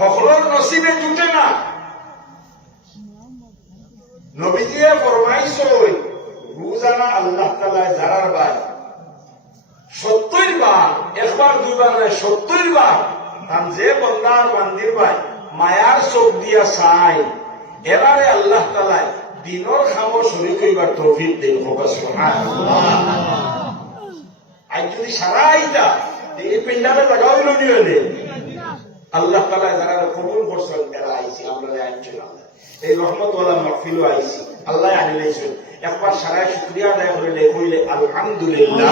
সকলের নসিবে জুটে না নবীজি ফরমাইছে রোজানা আল্লাহ তাআলা যারার ভাই 70 বার একবার দুইবার নয় 70 বার আর যে বন্দার বান্দির ভাই মায়ার চোখ দিয়া চাই এবারে আল্লাহ তাআলা দিনের খাবো শরীক হইবার তৌফিক দেন সুবহানাল্লাহ আজ যদি সারা আইতা এই পেন্ডালে জায়গা হইল নিয়ে আল্লাহ তাআলা যারা কবুল করছেন এরা আইছি আমরা আইছিলাম এই রহমতওয়ালা মাহফিলও আইছি আল্লাহ আনিলেছেন একবার সারা শুকরিয়া আদায় করলে কইলে আলহামদুলিল্লাহ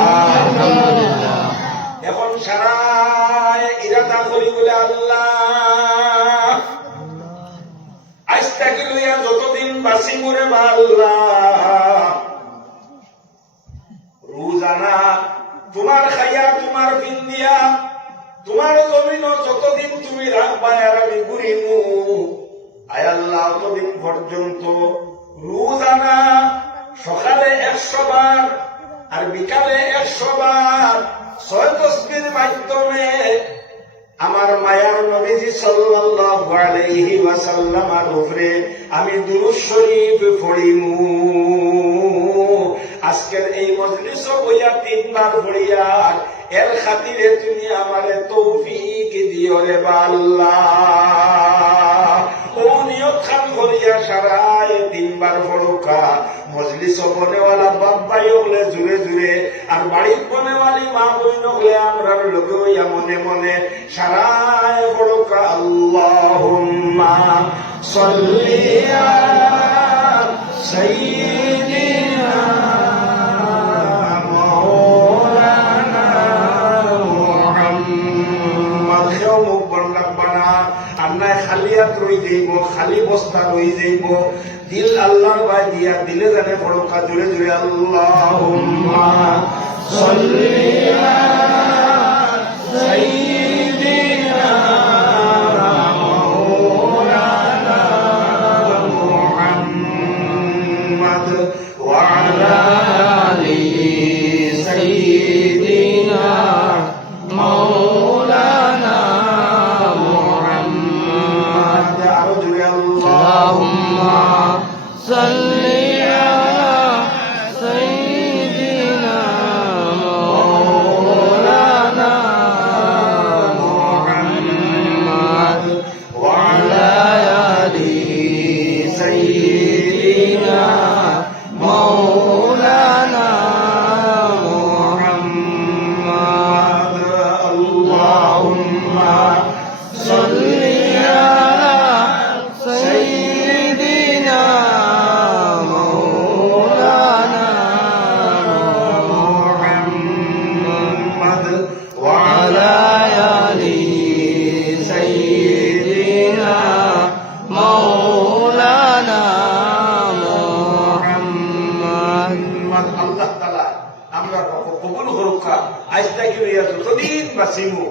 এখন সারা ইরাদা করি বলে আল্লাহ আজ থেকে লইয়া যতদিন বাসি মরে বা আল্লাহ রোজানা তোমার খাইয়া তোমার পিন্দিয়া তোমার জমিন যতদিন তুমি রাখবা আর আমি ঘুরিমু আয় আল্লাহ অতদিন পর্যন্ত রোজানা সকালে 100 বার আর বিকালে 100 বার 6 তসবির মাধ্যমে আমার মায়ার নবীজি সাল্লাল্লাহু আলাইহি ওয়াসাল্লামের উপরে আমি দুরূদ শরীফ পড়িমু। আজকের এই মজলিসও বইয়া 3 বার পড়িয়া এর খাতিরে তুমি আমারে তৌফিক দিও রে আল্লাহ। ও নিয়ত খান করিয়া সারায় 3 বার পড়োকা। মজলিস বনেওয়ালা বাপ ভাই হলে জুড়ে জুড়ে আর বাড়ির বনেওয়ালি মা বইন হলে আমরা লোকে হইয়া মনে মনে সারায় পড়োকা। আল্লাহুম্মা সাল্লি আলা সাইয়্যিদিনা মাওলানা মুহাম্মদ। কেউ মুখ বন্ধ রাখবা না, আন্নায় খালি হাত রই যাইব, খালি বস্তা রই যাইব। দিল আল্লাহর বাই দিয়া দিলে জানে পড়োকা জুড়ে জুড়ে আল্লাহুম্মা সাল্লি আলা সাইয়্যিদিনা মাওলানা মুহাম্মদ ওয়া আলা আলি সাইয়্যিদিনা মাওলানা মুহাম্মদ। আরো জুড়ে আল্লাহুম্মা সাল্লি আলা সাইয়্যিদিনা মাওলানা মুহাম্মদ ওয়া আলা আলি সাইয়্যিদিনা মাওলানা মুহাম্মদ। আল্লাহুম্মা সাল্লি আলা সাইয়্যিদিনা মাওলানা মুহাম্মদ ওয়া আলা আলি সাইয়্যিদিনা মাওলানা মুহাম্মদ। আল্লাহ তাআলা আমরা কবুল করুক। আজ থেকে যতদিন বাঁচিমু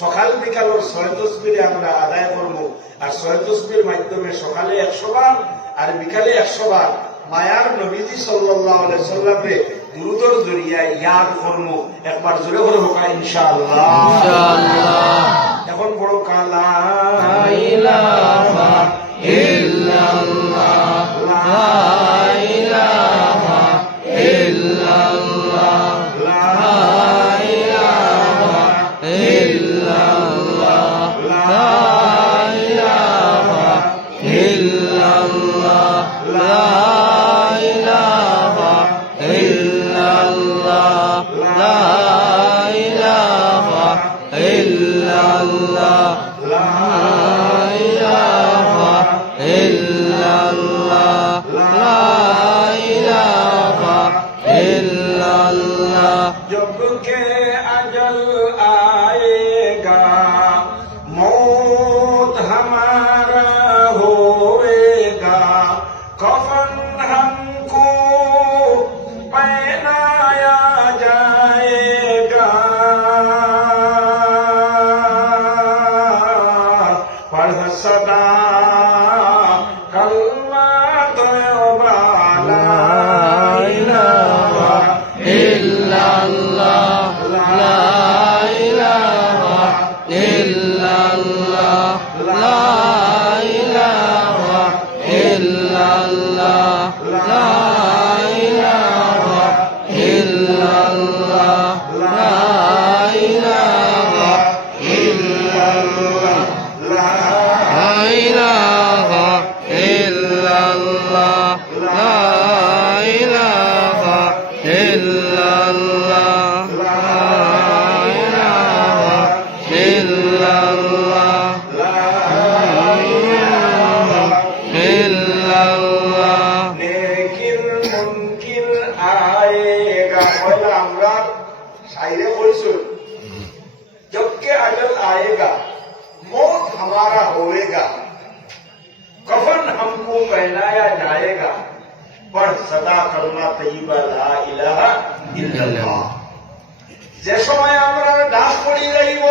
সকাল বিকালের 6 তসবির আমরা আদায় করবো। আর 6 তসবির মাধ্যমে সকালে 100 বার আর বিকালে 100 বার মায়ার নবীজি সাল্লাল্লাহু আলাইহি সাল্লামে দুরূদের জরিয়া ইয়াদ করবো। একবার জোরে করে হোক ইনশাআল্লাহ। ইনশাআল্লাহ। এখন বড় কালা ইলাহা ইল্লাল্লাহ লা ইলাহা ইল্লাল্লাহ লা ইলাহা ইল্লাল্লাহ লা ইলাহা ইল্লাল্লাহ লা ইলাহা ইল্লাল্লাহ লা ইলাহা ইল্লাল্লাহ লা ইলাহা ইল্লাল্লাহ লা ইলাহা ইল্লাল্লাহ। जब के अजल आएगा मौत हमारा होएगा कफन हमको पहनाया जाएगा पढ़ सदा कलमा तौबा ला इलाहा इल्लल्लाह ला इलाहा इल्लल्लाह ला इलाहा इल्लल्लाह ला इलाहा इल्लल्लाह ला इलाहा इल्लल्लाह ला इलाहा इल्लल्लाह ला इलाहा इल्लल्लाह ला इलाहा इल्लल्लाह ला इलाहा इल्लल्लाह। नेकिर मुनकिर आएगा पहला আমরা शायरे बोलছো जब के अजल आएगा मौत हमारा होएगा कफन हमको पहनाया जाएगा पढ़ सदा कलमा तय्यिबा ला इलाहा इल्लल्लाह। যে সময় আমরা ডাক পড়ি যাইব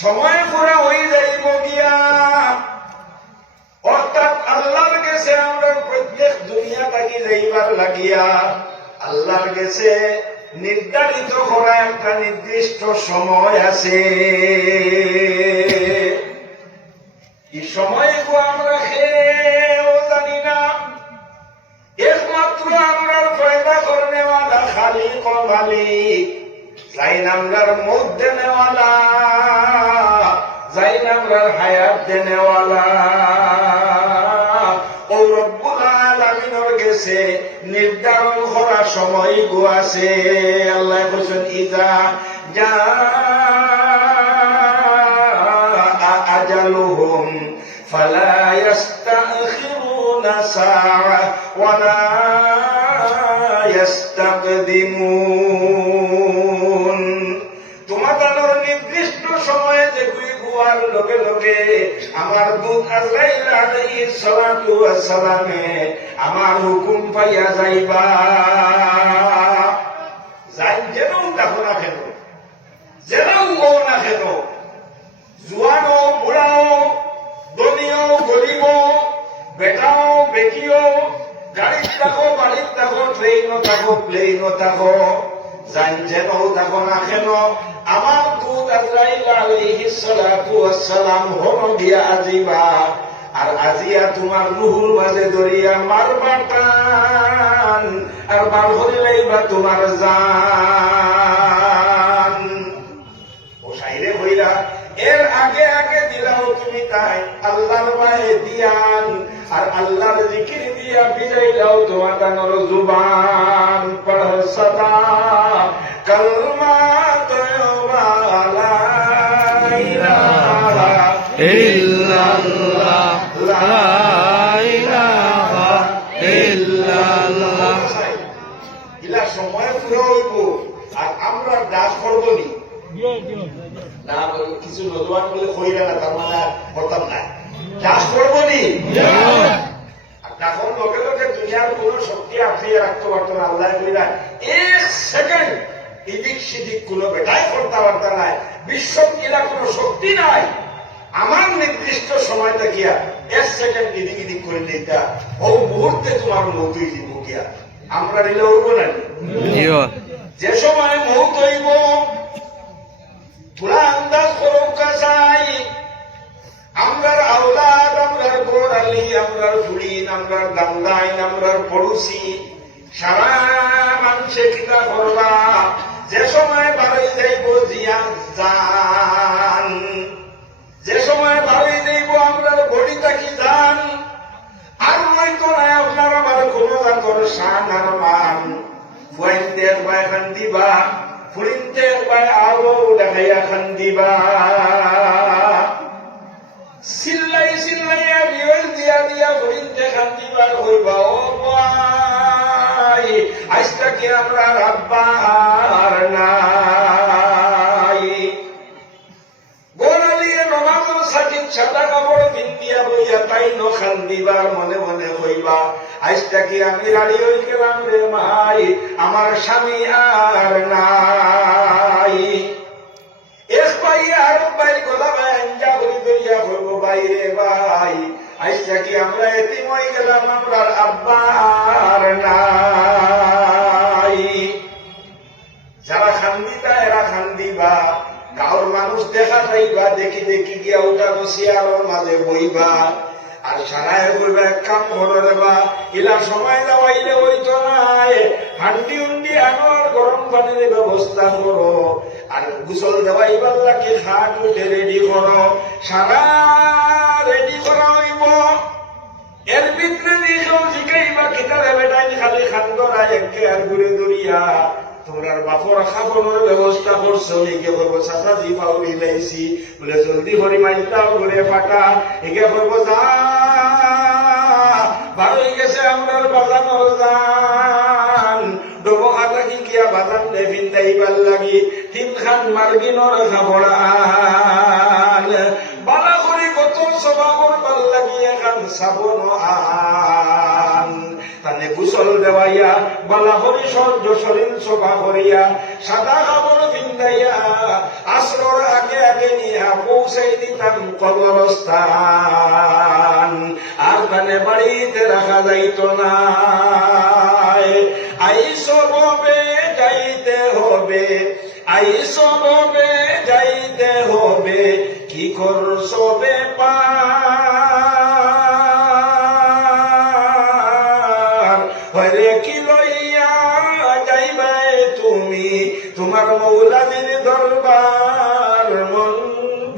সময় পুরা হয়ে যাইব গিয়া, অর্থাৎ আল্লাহর কাছে আমরা প্রত্যেক দুনিয়া থাকি যাইবার লাগিয়া আল্লাহর কাছে নির্ধারিত করা একটা নির্দিষ্ট সময় আছে। এই সময়গুলো আমরা খেয়েও জানি না, একমাত্র আমরা পয়দা করে নেওয়ালা খালিক ও মালিক, যাই নামরার মধ্যে নেওয়ালা, যাই নামরার হায়াত দেনেওয়ালা ও রব্বুল আলামিনের গেছে নির্ধারণ করা সময় গো আছে। আল্লাহ বলেন ইজা জা আজালুহুম ফালা ইস্তাখিরুনা সাআ ওয়া লা ইস্তাকদিমুন। তোমাদের নির্দিষ্ট সময়ে যে গুয়ার লগে লগে আমার দূত আজরাইল আলাইহিস সালাতু ওয়াস সালামে আমার হুকুম পাইয়া যাইবা। যাই যেন দেখো না কেন, যেন ও না কেন, জুয়ানো বুড়াও, ধনীও গরিব, বেটাও বেটিও, গাড়ির থাকো বাড়ির থাকো, ট্রেনও থাকো প্লেনও থাকো, যাই যেন থাকো না কেন, আমার দূত আজরাইল আলাইহিস সালাতু ওয়াস সালাম হলো গিয়া আজিবা। আর আজিয়া তোমার রুহুর মাঝে দরিয়া মারবা টান, আর বার হয়ে লাইবা তোমার জান। ও সাইরে হইলা এর আগে আগে দিলাও তুমি তাই আল্লাহর ভয়ে দিয়ান, আর আল্লাহর জিকির দিয়া বিজাইলাও তোমার তানোর জুবান। পড় সদা কলমা তওবা লা ইলাহা ইল্লাল্লাহ লা ইলাহা ইল্লাল্লাহ। ইলা সময় পুরো হইব আর আমরা দাস করব নি না, কিছু নজওয়ান বলে কইরা না, তার মানে হতাম না, দাস করব নি। তখন লগে লগে দুনিয়ার কোন শক্তি আঁকড়িয়ে রাখতে পারত না। আল্লাহ বলিরা এক সেকেন্ড এদিক সেদিক কোনো বেটাই করতে পারত নাই, বিশ্ব কিনা কোনো শক্তি নাই। আমার নির্দিষ্ট সময়টা গিয়া এক সেকেন্ড এদিক এদিক করে দিতা, ও মুহূর্তে তোমার মৌত হইব গিয়া। আমরা নিলে উঠব না, যে সময় মৌত হইব পুরা আন্দাজ করো কাছাই। আমরার আওলাদ, আমরার গোড়ালি, আমরার ফুড়িন, আমরার দান্দাইন, আমরার পড়ুসি, সারা মানুষে কিতা করবা, যে সময় বাড়ি যাইব জিয়া জান, যে সময় বাড়ি যাইব আমরার বডি থাকি যান, আর নয়তো নাই আপনার আমার কোন জাতর শান আর মান। ফুয়াইনতে একবার এখান দিবা, ফুড়িনতে একবার আরো দেখাইয়া খান দিবা, চিল্লাই চিল্লাইয়া বিয়ল দিয়া দিয়া ফুড়িনতে খান দিবার হইবা। ও ভাই আজটা কি আমরা রাব্বা আর নাই, গোড়ালিয়ে নমাজের সাকিব সাদা কাপড় পিন্দিয়া বইয়া তাই ন খান দিবার মনে মনে হইবা। আজটা কি আমি রাড়ি হই গেলাম রে মাই, আমার স্বামী আর নাই। এক ভাই আর ভাই গলা ভাই আঞ্জা হরি দরিয়া হইব ভাই রে ভাই, আজটা কি আমরা এতিম হয়ে গেলাম, আমরা আব্বা আর নাই। যারা খান দিতা এরা খান দিবা, গাঁর মানুষ দেখা যাইবা, দেখি দেখি গিয়া উঠা বসিয়ার মাঝে বইবা, আর সারায় করবা এক কাম করে দেবা। ইলা সময় যাওয়াইলে হইতো নাই, হান্ডি উন্ডি আনোর গরম পানির ব্যবস্থা করো, আর গুসল দেওয়াইবার লাগে খাট উঠে রেডি করো, সারা রেডি করা হইব। এর ভিতরে দিয়েও শিখাইবা কিতারে বেটাই খালি খান করা একে আর ঘুরে দরিয়া তোমরা বাপর খাবনের ব্যবস্থা করছো, একে করবো চাচা জি পাউরি লাইছি বলে জলদি ভরি মাইলটাও ঘুরে ফাটা, একে করবো যা ভালো হয়ে গেছে আমরা বাজানোর যান, ডবো খাতা কি গিয়া বাজান লেভিন দাইবার লাগি তিন খান মার্গিনর খাবড়ান, বালা করে কত সভা করবার লাগি এখান সাবন আন, তাহলে গোসল দেওয়াইয়া বালা হরি সহ্য শরীর শোভা করিয়া সাদা কাপড় পিন্দাইয়া আসরর আগে আগে নিয়ে পৌঁছাই দিতাম কবরস্থান। আর কানে বাড়িতে রাখা যাইত না। আইসবে যাইতে হবে, আইসবে যাইতে হবে, কি করছবে পার হরে কি লইয়া যাইবাই তুমি তোমার মৌলাদির দরবার, মন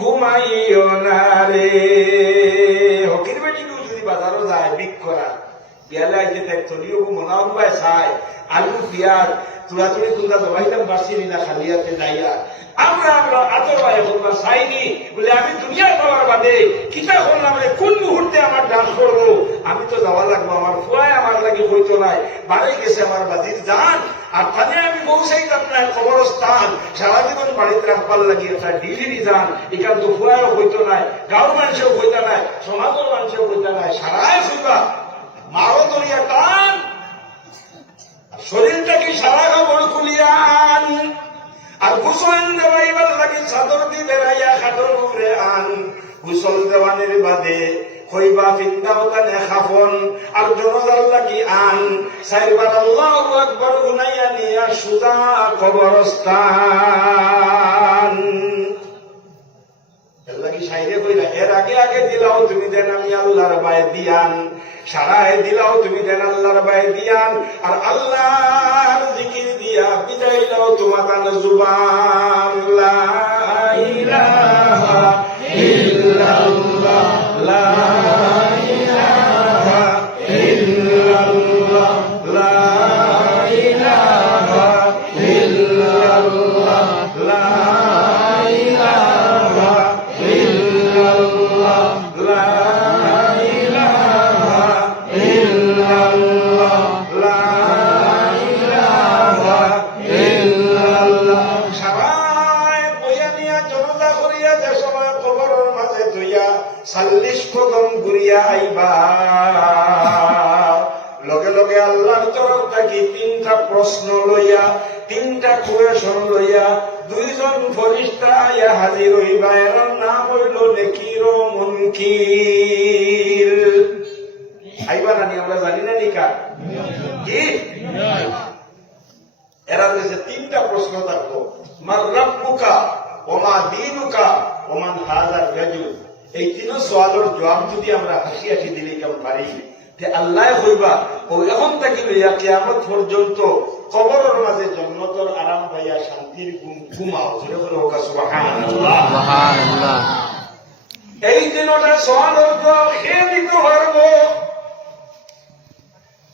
ঘুমাইও না রে। হকির বেটি কেউ যদি বাজারও যায় বিক্ষরা বেলায় যে দেখতো মনা উপায় চাই আলু পিয়াজ তুলা তুলি তুলা জবাইতাম বাসিনি না খালি হাতে যাইয়া আমরা আতর ভাই বলবা চাইনি বলে আমি দুনিয়া যাওয়ার বাদে কিতা করলাম কোন মুহূর্তে আমার ডান্স করবো, আমি তো যাওয়া লাগবো, আমার ফুয়ায় আমার লাগে হইতো নাই, বাড়ি গেছে আমার বাজির যান, আর তাদের আমি পৌঁছাইতাম না কবরস্থান। সারা জীবন বাড়িতে রাখবার লাগে একটা ডিলিরি যান, এখান তো ফুয়ায়ও হইতো নাই, গাঁর মানুষেও হইতা নাই, সমাজের মানুষেও হইতা নাই, সারাই হইবা মারো তরিয়া টান শরীরটাকে সারা কাপড় খুলিয়া আন, আর গোসল দেওয়াইবার লাগে চাদর দিয়ে বেড়াইয়া খাটর উপরে আন। গোসল দেওয়ানের বাদে হইবা ফিন্দাও তানে খাফন, আর জনজাল লাগি আন। চাইবার আল্লাহু আকবার গুনাইয়া নিয়া সুজা কবরস্থান। এর লাগি সাইরে কইরা এর আগে আগে দিলাও তুমি দেন আমি আল্লাহর বায়ে দিয়ান, সারায় দিলাও তুমি দেন আল্লাহর বায়ে দিয়ান, আর আল্লাহর জিকির দিয়া বিদায় দাও তোমার জুবান। লা ইলাহা ইল্লাল্লাহ, লা ইলাহা ইল্লাল্লাহ, লা ইলাহা ইল্লাল্লাহ, লা ইলাহা ইল্লাল্লাহ, লা ইলাহা ইল্লাল্লাহ, লা ইলাহা ইল্লাল্লাহ। সবাই বইয়া নিয়া জনতা করিয়া যে সময় কবরের মাঝে ধুইয়া 40 কদম ঘুরিয়া আইবা, লগে লগে আল্লাহর তরফ থাকি 3টা প্রশ্ন লইয়া 3টা কোয়েশন লইয়া 2জন ফরিস্তা আইয়া হাজির হইবা। এর নাম হইল নেকির ও মুনকির। আইবা নানি আমরা জানি না নিকা কি এরা রয়েছে 3টা প্রশ্ন থাকবো, মার রাব্বুকা ওমা দীনুকা ওমান হাযার রাজুল। এই 3 সওয়ালের জবাব যদি আমরা হাসি হাসি দিলে কেমন পারি, যে আল্লাহ হইবা ও এখন থেকে লইয়া কিয়ামত পর্যন্ত কবরের মাঝে জান্নাতের আরাম পাইয়া শান্তির ঘুমাও। জোরে বলো সুবহানাল্লাহ, সুবহানাল্লাহ। এই 3টা সওয়ালের জবাব খেয়ে দিতে পারবো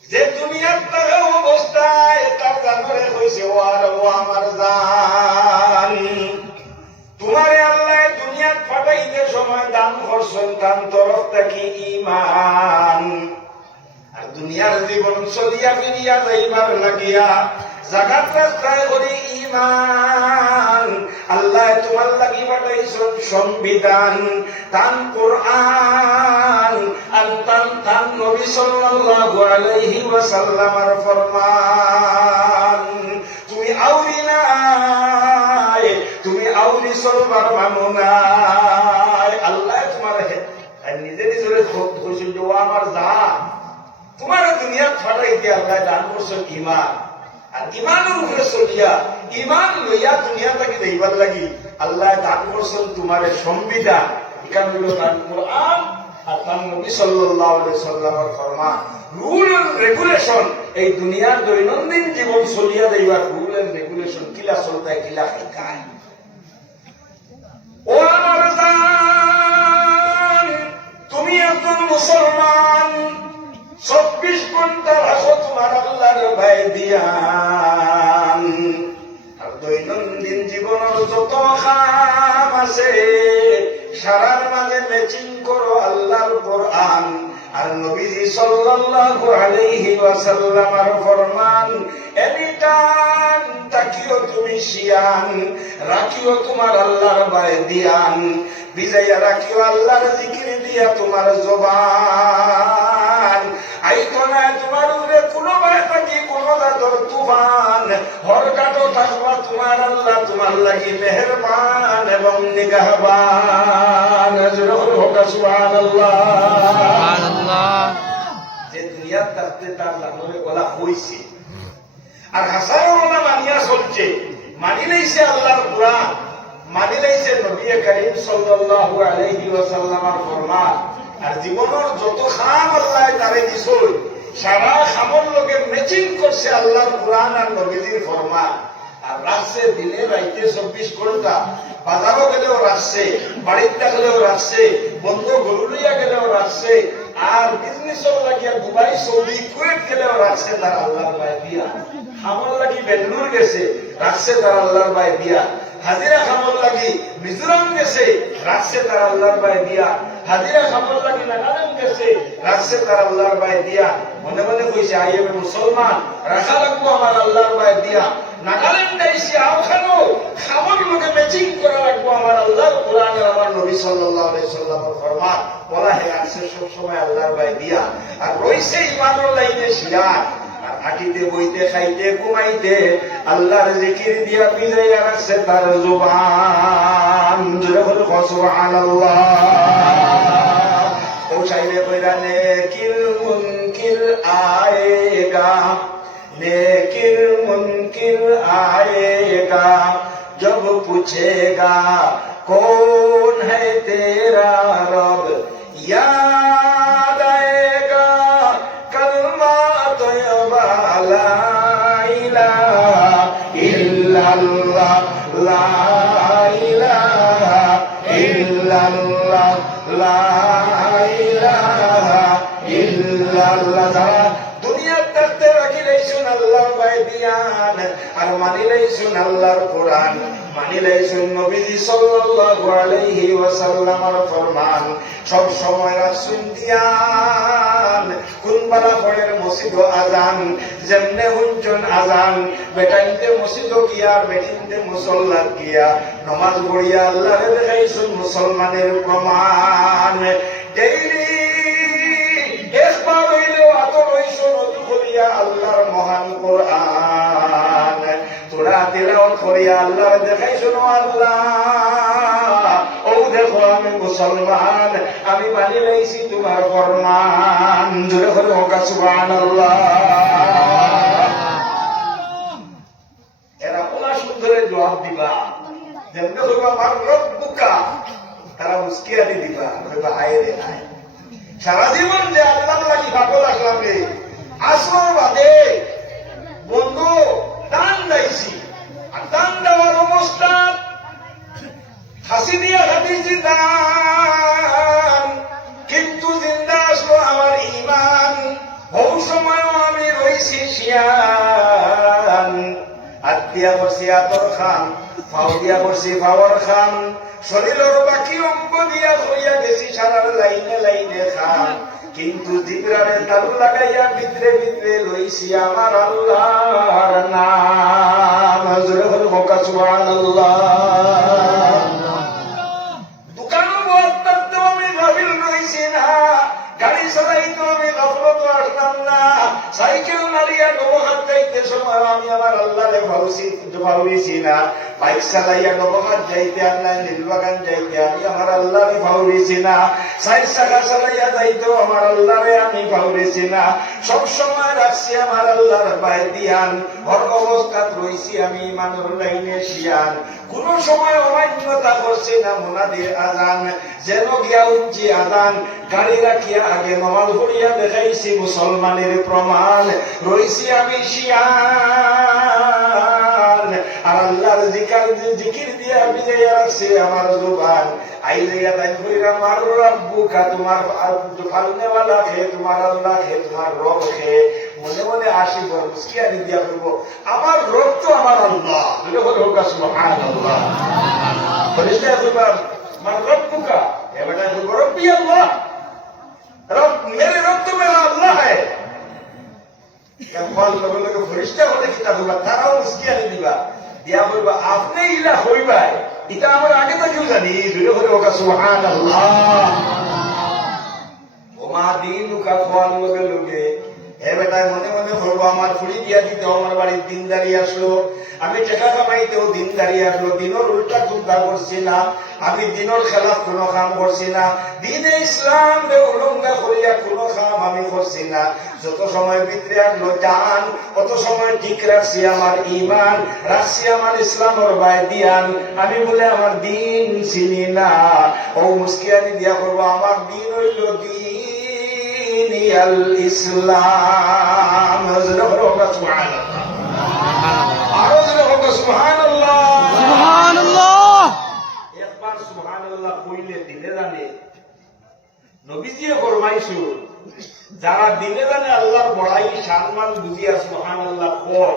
যে দুনিয়ার থাকা অবস্থায় তার জানরে হয়েছে ও আর ও আমার জান, তোমারে আল্লাহ দুনিয়ার ফাটাইতে সময় দান করছেন তার তরফ থেকে ঈমান। আর দুনিয়ার জীবন চলিয়া ফিরিয়া যাইবার লাগিয়া জাগাত রাস্তায় করি ঈমান। আল্লাহ তোমার লাগি পাঠাইছেন সংবিধান, তান কোরআন, আর তান নবী সাল্লাল্লাহু আলাইহি ওয়াসাল্লামের ফরমান। তুমি আউরি নাই, তুমি আউরি চলবার মানু নাই। আল্লাহ তোমার নিজে নিজের খুশি যে আমার জান, তোমার দুনিয়ার ফাটাইতে আল্লাহ দান করছেন ঈমান। আর ঈমানের উপরে চলিয়া ঈমান লইয়া দুনিয়া থেকে দেইবার লাগি আল্লাহ দান করছেন তোমার সংবিধান। এখান হইল তার কোরআন আর তার নবী সাল্লাল্লাহু আলাইহি ওয়াসাল্লামের ফরমান। রুল এন্ড রেগুলেশন এই দুনিয়ার দৈনন্দিন জীবন চলিয়া দেইবার রুল এন্ড রেগুলেশন কিলা চলতায় কিলা খাইতায়। ও আমার জান, তুমি একজন মুসলমান, 24 ঘন্টা রাখো তোমার আল্লাহর ভয় দিয়ান। আর দৈনন্দিন জীবনের যত কাম আছে সারার মাঝে ম্যাচিং করো আল্লাহর কোরআন আর নবীজি সাল্লাল্লাহু আলাইহি ওয়াসাল্লামের ফরমান। এনিটাইম তাকিও তুমি শিয়ান, রাখিও তোমার আল্লাহর ভয় দিয়ান, বিজাইয়া রাখিও আল্লাহর জিকির দিয়া তোমার জবান। আইতো না তোমার উপরে কোনো ভয় তোমার লাগি মেহেরবান এবং নিগাহবান। সুবহানাল্লাহ। যে দুনিয়ার থাকতে তার লাভে বলা হয়েছে, আর হাসারও মানিয়া চলছে, মানি লাইছে আল্লাহর কুরআন, মানি লাইছে নবী করিম সাল্লাল্লাহু আলাইহি ওয়াসাল্লামের ফরমান, আর জীবনের যত খাম আল্লাহ তারে দিছই সারা খামর লগে ম্যাচিং করছে আল্লাহর কুরআন আর নবীজির ফরমান। আর রাখছে দিনে রাইতে 24 ঘন্টা, বাজারও গেলেও রাখছে, বাড়ির থাকলেও রাখছে, বন্ধু গরু লইয়া গেলেও রাখছে, আর বিজনেসও লাগিয়া দুবাই সৌদি কুয়েত গেলেও রাখছে তার আল্লাহর বাই দিয়া। খামর লাগি বেঙ্গলোর গেছে, রাখছে তার আল্লাহর বাই দিয়া। হাজিরা খামর লাগি মিজোরাম গেছে, রাখছে তার আল্লাহর বাই দিয়া। হাজিরা খামর লাগি নাগাল্যান্ড গেছে, রাখছে তার আল্লাহর বাই দিয়া। মনে মনে কইছে আই এম মুসলমান, রাখা লাগবো আমার আল্লাহর বাই দিয়া। নাগাল্যান্ড আইসি আওখানো খামর লোকে ম্যাচিং করা লাগবো আমার আল্লাহর কোরআন আর আমার নবী সাল্লাল্লাহু আলাইহি সাল্লামের ফরমান। বলা হে আছে সব সময় আল্লাহর বাই দিয়া। আর রইছে ইমানের লাইনে শিরাত, আর হাঁটিতে বইতে খাইতে ঘুমাইতে আল্লাহর জিকির দিয়া বিজয়া রাখছে তার জুবান। জোরে বলো সুবহানাল্লাহ। ও চাইলে কইরা নেকির মুনকির আয়েগা, नेकिर मुनकिर आएगा, जब पूछेगा कौन है तेरा रब, याद आएगा कलमा तैयबा ला इलाहा इल्लल्लाह, ला इलाहा इल्लल्लाह, ला इलाहा इल्लल्लाह। আল্লাহর বাই দিয়ান, আর মানিলাইছুন আল্লাহর কোরআন, মানিলাইছুন নবীজি সাল্লাল্লাহু আলাইহি ওয়াসাল্লামের ফরমান। সব সময় রাখছুন দিয়ান, কোন বালা পড়ের মসজিদ আজান, যেমনে হুঞ্চন আজান, বেটাইতে মসজিদ গিয়া, বেটিনতে মুসল্লাত গিয়া নমাজ পড়িয়া আল্লাহরে দেখাইছুন মুসলমানের প্রমাণ। ডেইলি একবার হইলেও আতর হইছুন আল্লাহর মহান কোরআন, তোরা তিলাওয়াত করিয়া আল্লাহর দেখাইছুন আল্লাহ ও দেখো আমি মুসলমান, আমি মানি লাইছি তোমার ফরমান। জোরে করে হোক সুবহানাল্লাহ। এরা ওলা সুন্দরে জবাব দিবা, যেমন কইবা আমার রব্বুকা, তারা মুস্কিয়া দিবা, কইবা হায় রে হায়। সারা জীবন যে আল্লাহর লাগি পাগল আসলাম রে, আসর বাদে বন্ধু দান দিয়েছি, আর দান দেওয়ার অবস্থা হাসি দিয়া খাটিছি দান, কিন্তু জিন্দা আসলো আমার ইমান, বহু সময়ও আমি রইছি শিয়ান। হাত দিয়া করছি আতর খান, পাও দিয়া করছি পাওয়ার খান, শরীরের বাকি অঙ্গ দিয়া হইয়া গেছি সারার লাইনে লাইনে খান, কিন্তু জিবরারে তালু লাগাইয়া ভিতরে ভিতরে লইছি আমার আল্লাহর নাম। জোরে বলো সুবহানাল্লাহ। দোকানও বলতে আমি গাফিল রইছি না, গাড়ি চালাইতো আমি গাফলত আসলাম না, সাইকেল নাড়িয়া নবহাত যাইতে সময় আমি আমার আল্লাহরে ভাউরিছি না, বাইক চালাইয়া নবহাত যাইতে আল্লাহ নীলবাগান যাইতে আমি আমার আল্লাহরে ভাউরিছি না, চার চাকা চালাইয়া যাইতো আমার আল্লাহরে আমি ভাউরিছি না। সব সময় রাখছি আমার আল্লাহর বাই দিয়ান, হর অবস্থাত রইছি আমি ইমানের লাইনে শিয়ান। কোন সময় অমান্যতা করছি না মুনাদির আজান, যেন গিয়া উঠছি আজান, গাড়ি রাখিয়া আগে নমাজ পড়িয়া দেখাইছি মুসলমানের প্রমাণ, রইছি আমি শিয়ান। আর আল্লাহর জিকির দিয়া বিজয়া রাখছে আমার জুবান। আইলিয়া তাই কইরা আমার রব্বুকা, তোমার ফালনেওয়ালা হে, তোমার আল্লাহ হে, তোমার রব হে। মনে মনে আসি বল মুস্কিয়ানি দিয়া বলবো আমার রব তো আমার আল্লাহ। সুবহানাল্লাহ। ফরিস্তা কইবা আমার রব্বুকা, এবারে বলবো রব্বি আল্লাহ, রব মেরে রব তো মেরা আল্লাহ है। ফল লগে লগে ফরিস্তা হলে কিতা বলবা, তারাও মুস্কিয়ানি দিবা দিয়া বলবা আপনি ইলা হইবাই, এটা আমরা আগে থেকেও জানি। জুড়ে হলে ওকা সুবহানাল্লাহ। ওমা দিনুকা ফল লগে লগে হে বেটায় মনে মনে হইব করবো, আমার ফুড়ি দিয়া দিতেও আমার বাড়ির দিনদারি আসলো, আমি টাকা কামাইতেও দিনদারি আসলো, দিনের উল্টা চিন্তা করছি না, আমি দিনের খেলাফ কোনো কাম করছি না, দিনে ইসলাম উলঙ্ঘা করিয়া কোনো কাম আমি করছি না। যত সময় ভিতরে আসলো জান, কত সময় ঠিক রাখছি আমার ইমান, রাখছি আমার ইসলামের বায়দিয়ান। আমি বলে আমার দিন চিনি না, ও মুস্কিয়ানি দিয়া করবো, আমার দিন হইল দিন আল ইসলাম। আরো যেন হোক সুবহানাল্লাহ, সুবহানাল্লাহ। একবার সুবহানাল্লাহ কইলে দিলে জানে, নবীজিয়ে ফরমাইছো যারা দিলে জানে আল্লাহর বড়াই সম্মান বুঝিয়া সুবহানাল্লাহ কর,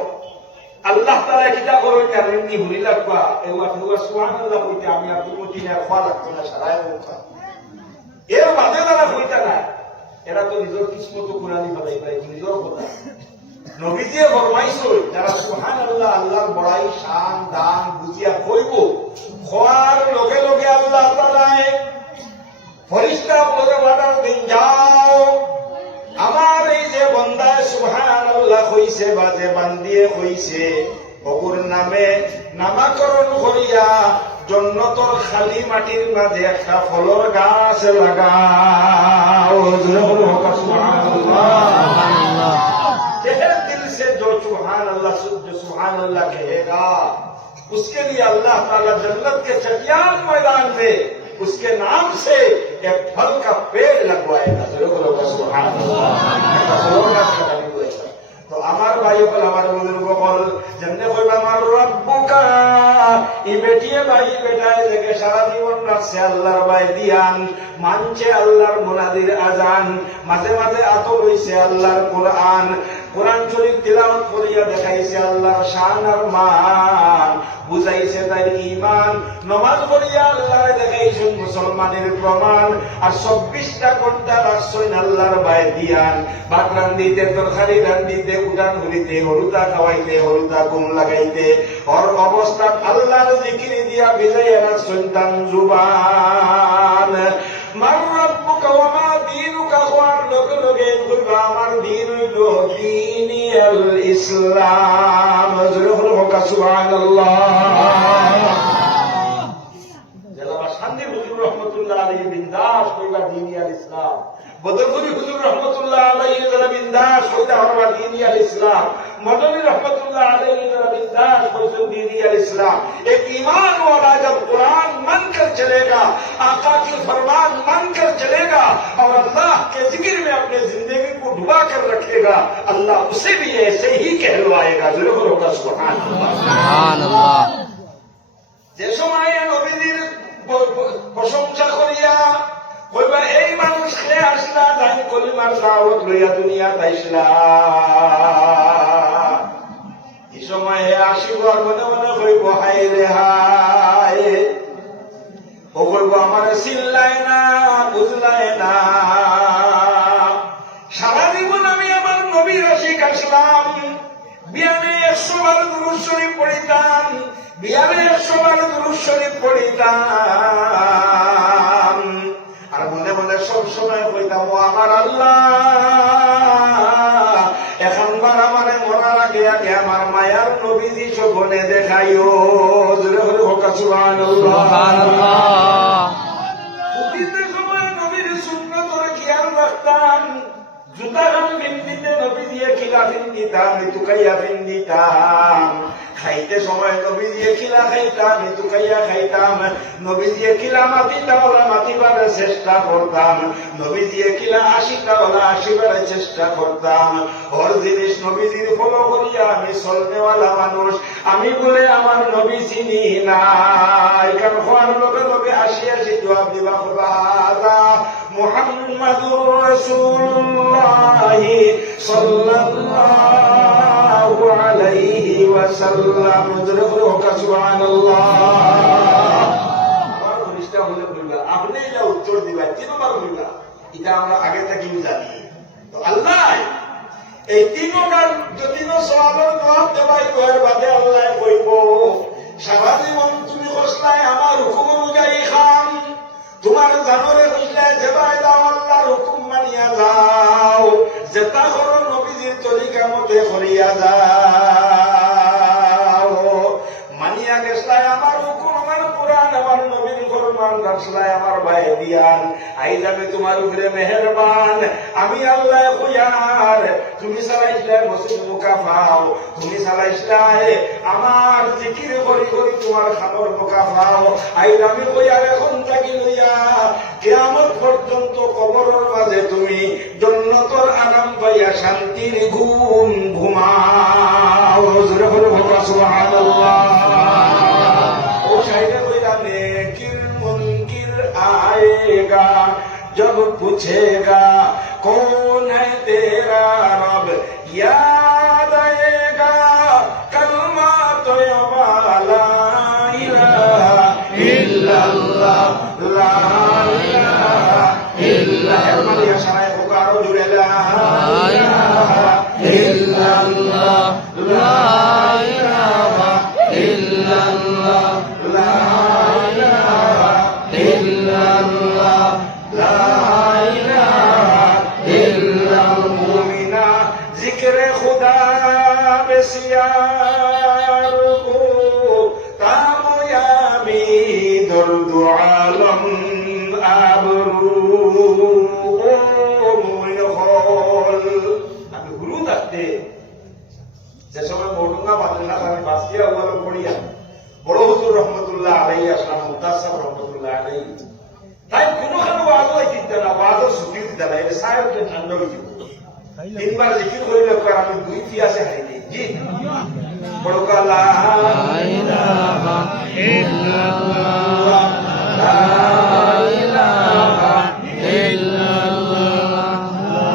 আল্লাহ তাআলা কিতা করেন জানেন কি ভুলি লাগবা, এওয়া সুবহানাল্লাহ কইতে আমি আব্দুল মতিন আর খোয়া লাগতো না, সারায় মুখা এর বাদে যারা কইতা না, এরা তো নিজের কিসমত কুরআনি বানাই পাই, নিজের কথা। নবীজিয়ে ফরমাইছো যারা সুবহানাল্লাহ আল্লাহর বড়াই শান দান বুঝিয়া কইব, খোয়ার লগে লগে আল্লাহ তাআলা ফরিস্তা বলে অর্ডার দিন, যাও আমার এই যে বান্দায় সুবহানাল্লাহ কইছে বা যে বান্দিয়ে কইছে, ওর নামে নামাকরণ করিয়া জান্নাতের খালি মাটির মাঝে একটা ফলের গাছ লাগাও। সুবহানাল্লাহ। दिल से जो सुभान अल्लाह कहेगा, उसके लिए अल्लाह ताला जन्नत के चटियान मैदान में उसके नाम से एक फल का पेड़ लगवाएगा। सुभान अल्लाह। तो আমার ভাই বল, আমার বুজুর্গ বল, যেমনে কইবা আমার রব্বুকা, এই বেটিয়ে ভাই বেটায় দেখে সারা জীবন রাখছে আল্লাহর বায়দিয়ান, মানছে আল্লাহর মুনাদির আজান, মাঝে মাঝে আতর হইছে আল্লাহর কোরআন, কোরআন শরীফ তিলাওয়াত করিয়া দেখাইছে আল্লাহর শান আর মান, বুঝাইছে তার ঈমান, নামাজ পড়িয়া আল্লাহর দেখাইছেন মুসলমানের প্রমাণ, আর 24টা ঘন্টা রাখছেন আল্লাহর বায়দিয়ান, ভাত রান্ধিতে, তরকারি রান্ধিতে, উড়ান হইতে, হলুদা খাওয়াইতে, হলুদা ঘুম লাগাইতে, ওর অবস্থা আল্লাহর জিকির দিয়া বিজয় রাখছেন তান জুবান। মার রব্বুকা ওয়া মা দীনুকা, হওয়ার লগে লগে কইবা আমার দিন হইল দীনি আল ইসলাম। সুবহানাল্লাহ। জনাব শান্তি হুজুর রহমাতুল্লাহ আলাইহি বিন্দাস কইবা দীনি আল ইসলাম, বদরপুরি হুজুর রহমাতুল্লাহ আলাইহি যারা বিন্দাস কইতা হরবা দীনি আল ইসলাম, मदनी रहमतुल्लाह अलैहि बिंदास दीनी अल इस्लाम। एक ईमान वाला जब कुरान मानकर चलेगा, आका की फरमान मानकर चलेगा और अल्लाह के जिक्र में अपने जिंदगी को डुबा कर रखेगा, अल्लाह उसे भी ऐसे ही कहलवाएगा। जरूर होगा सुभान अल्लाह। যে সময় নবীর প্রশংসা করিয়া কইবা এই মানুষ খেয়ে আসলা, তাই কলিমার দাওয়াত লইয়া দুনিয়া তাইসলা, এই সময় আসিব আর মনে মনে কইব হাই রে হাই, ও কইব আমার চিল্লায় না, বুঝলায় না, সারা জীবন আমি আমার নবীর আশিক আসলাম, বিয়ানে 100 বার দুরূদ শরীফ পড়িতাম, বিয়ানে 100 বার দুরূদ শরীফ পড়িতাম, আর মনে মনে সব সময় কইতাম ও আমার আল্লাহ, এখনবার আমারে মরার আগে আগে আমার মায়ার নবীজি স্বপ্নে দেখাইও। জোরে বলে হোক সুবহানাল্লাহ। ছুটির সময় নবীর সুন্নতের খেয়াল রাখতাম, জুতা খান বিন্দিতে নবী দিয়ে খিলা ফিন্দিতাম, তুকাইয়া ফিন্দিতাম, খাইতে সময় নবী দিয়ে খিলা খাইতাম, তুকাইয়া খাইতাম, নবী দিয়ে খিলা মাতিতা ওলা মাতিবার চেষ্টা করতাম, নবী দিয়ে খিলা আশিটা ওলা আসিবার চেষ্টা করতাম। ওর জিনিস নবীজির ফলো করিয়া আমি চলনেওয়ালা মানুষ, আমি বলে আমার নবী চিনি না, এখান হওয়ার লগে লগে আসি আসি জবাব দিবা খোদা মুহাম্মাদুর রাসূলুল্লাহ সাল্লাল্লাহু আলাইহি ওয়াসাল্লাম। সুবহানাল্লাহ। আমার ফেরেশতা বলে বলবা, আপনি এটা উত্তর দিবা, তিনবার বলবা, এটা আমরা আগে থেকে জানি। তো আল্লাহ এই তিনবার যদিও সওয়ালের জবাব দেবাই এর বাদে আল্লাহ কইব, সারা জীবন তুমি কসলাই আমার হুকুম অনুযায়ী খান, তোমার জানরে কইলে যেবাই দাও আল্লাহর হুকুম মানিয়া যাও, যেটা করো নবীজির তরিকা মতে করিয়া যাও। মানিয়া গেছলাই আমার হুকুম, আমার কোরআন, আমার নবীর ফরমান রাখলাই আমার ভাই দিয়ান। আইজ আমি তোমার উপরে মেহেরবান, আমি আল্লাহ কইয়ার তুমি চালাইছিলাই মসজিদ মুকাফাও, তুমি চালাইছিলাই আমার জিকির করি করি তোমার খাবার মুকাফাও। আইজ আমি কইয়ার এখন থাকি লইয়া কিয়ামত পর্যন্ত কবরের মাঝে তুমি জন্নতর আরাম পাইয়া শান্তির ঘুম ঘুমাও। জোরে বলো সুবহানাল্লাহ। ও শাইরে কইরা নেকির মুনকির आएगा जब पूछेगा कौन है तेरा रब, याद आएगा कलमा तो ला इलाहा इल्लल्लाह ला इलाहा इल्लल्लाह। या शाये पुकारो जुड़े ला इलाहा इल्लल्लाह ला इलाहा इल्लल्लाह ला इलाहा इल्लल्लाह ला इलाहा इल्लल्लाह। मुमिना जिक्र खुदा बेसियार को तामयामी दर्द आलम आबरू। ও মুমিন হল, আমি গুরু থাকতে যে সময় মৌলুঙ্গা মাদ্রাসা আমি বাসিয়া ওয়ালা পড়িয়া বড় হুজুর রহমতুল্লাহ আলাইহি আসলাম মুক্তার সাহেব রহমতুল্লাহ আলাইহি তাই কোনোখানে ওয়াজ হইতে না, ওয়াজের ছুটি দিতে না, এটা সাহেবকে ঠান্ডা হয়ে যাব। তিনবার জিকির করিলে আমি দুই পিয়াসে হাই দিই জি বড় লা ইলাহা ইল্লাল্লাহ লা ইলাহা ইল্লাল্লাহ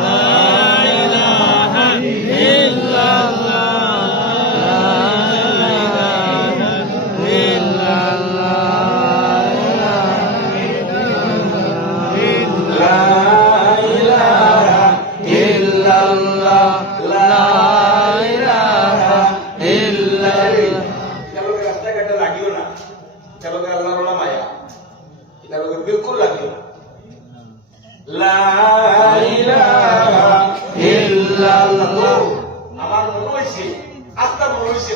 লা ইলাহা ইল্লাল্লাহ बिल्कुल लगे ला इलाहा इल्लाल्लाह। আমার মনে হয়েছে আত্মা মনে হয়েছে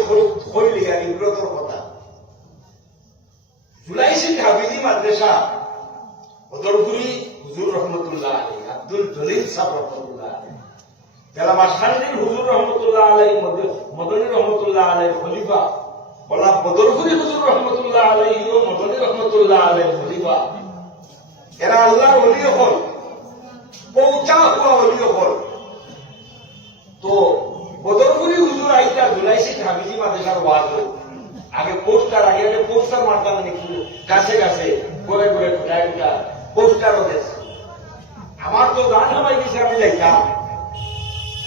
হইলে আর ইব্রতর কথা জুলাইশি হাবিজি মাদ্রাসা বদরপুরি হুজুর রহমতুল্লাহ আলাইহি, আব্দুল জলিল সাহেব রহমতুল্লাহ আলাইহি, জেলা মাশখালীর হুজুর রহমতুল্লাহ আলাইহি, মদনী রহমতুল্লাহ আলাইহি খলিফা, বলা বদরপুরি হুজুর রহমতুল্লাহ আলাইহি ও মদনী রহমতুল্লাহ আলাইহি খলিফা। এরা আল্লাহর ওলি হল, পৌঁছা হওয়া ওলি হল। তো বদরপুরি হুজুর আইতা জুলাইশি হাবিজি মাদ্রাসার ওয়াজ আগে পোস্টার আগে পোস্টার মারতাম নাকি গাছে গাছে করে করে কোটায় কোটা পোস্টারও দিয়েছে। আমার তো গান হয়ে গেছে, আমি যাইতাম,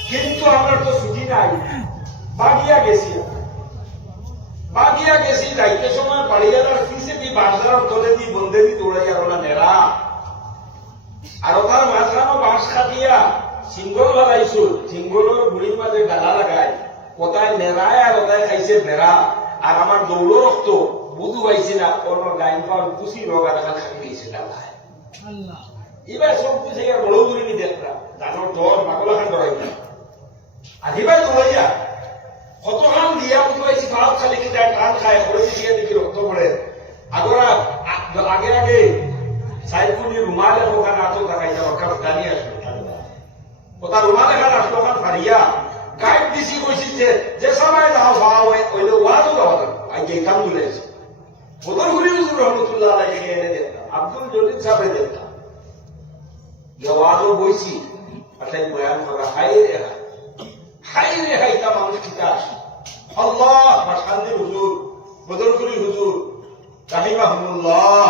কিন্তু আমার তো ছুটি নাই। বাগিয়া গেছি যাইতে সময় বাড়িয়ালার পিছে দি বাঁশদার তলে দি বন্ধে দি দৌড়াই আর ওরা নেড়া আর ওখানে মাঝখানো বাঁশ খাটিয়া সিঙ্গল বানাইছো, সিঙ্গলের বুড়ির মাঝে ডালা লাগায়, কোথায় নেড়ায় আর কোথায় খাইছে বেড়া। আর আমার দৌড়ো রক্ত বুধু পাইছে না, কোন গাইন পাওয়ার পুষি রোগা দেখা খাটি গেছে ডালায়। এবার সব কিছু আর বড় দূরে দেখলাম তারপর ডর মাগলা খান ডরাইলাম। আহিবাই দৌড়াইয়া কতখান দিয়া উঠবাইছি ভাত খালি কি যায় টান খায় করে দিয়ে দেখি রক্ত পড়ে। আগরা আগে আগে সাইফুনি রুমালে ওখানে আটক দেখাই যাওয়া কারণ জানি আসলো ওটা রুমালে খান আসলো ওখান ফারিয়া গাইড দিছি কইছি যে সময় যাও ভাও ওইলে ওয়াজও যাওয়া আই যে কাম তুলেছে বদরপুরি হুজুর রহমতুল্লাহ আলাইহি এনে দেখতাম, আব্দুল জলিল সাহেব দেখতাম, ওয়াজও বইছি আসলে বয়ান করা হাই রে হাইতা মানুষ কিতা আল্লাহ মাশখালীর হুজুর বদরপুরি হুজুর রাহিমাহুল্লাহ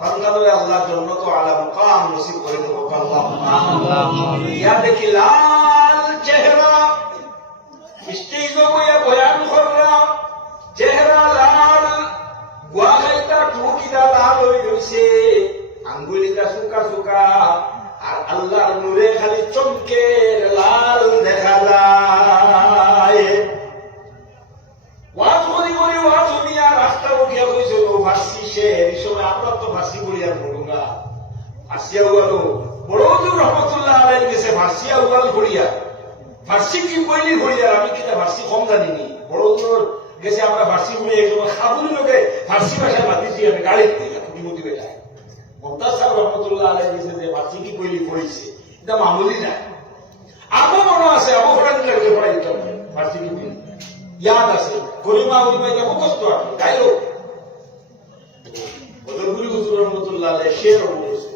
বান্দারে আল্লাহ জান্নাত আলা মুকাম নসিব করে দেব আল্লাহ। ইয়া দেখি লাল চেহারা স্টেজে বইয়া বয়ান কররা, চেহারা লাল, গুয়া খাইতা টুকিটা লাল হয়ে রয়েছে, আঙ্গুলিটা শুকা শুকা, আর আল্লাহর নূরে খালি চমকের লাল দেখা যায়। ওয়াজ করি করি ওয়াজ হইয়া রাস্তা উঠিয়া কইছিল ফার্সি সে এই সময় আমরা তো ফার্সি বলি আর বলুঙ্গা ফার্সিয়া উগালো বড় হুজুর রহমতুল্লাহ আলাইহি গেছে ফার্সিয়া উগাল করিয়া ফার্সি কি কইলি হই আর আমি কিনা ফার্সি কম জানিনি বড় দূর গেছে আমরা ফার্সি বলে একজন খাবুলি লোকে ফার্সি ভাষায় মাতিছি আমি গাড়ি থেকে খুঁটি বেটায় মমতাজ সাহেব রহমতুল্লাহ আলাই দিয়েছে যে ফার্সি কি কইলি পড়েছে এটা মামুলি না আমার মনে আছে আমার ঘোড়া দিলে পড়াই দিতে হবে ফার্সি কি কইলি ইয়াদ আছে গরিমা গরিমা এটা মুখস্থ আছে গাইলো ওদের গুলি হুজুর রহমতুল্লাহ আলাই শের বলেছে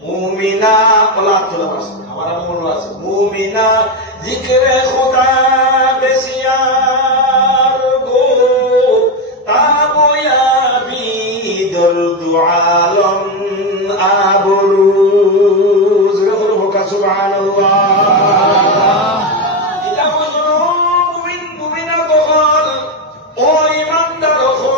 মুমিনা ওলা তোলা মাস আমার মনে আছে মুমিনা জিকরে খোদা বেশিয়ার গো তাবয়াবি দরদু আলম আবরুজ রহমতুল্লাহ হোকা সুবহানাল্লাহ এটা হলো মুমিন মুমিনা দখল ও ইমানদার দখল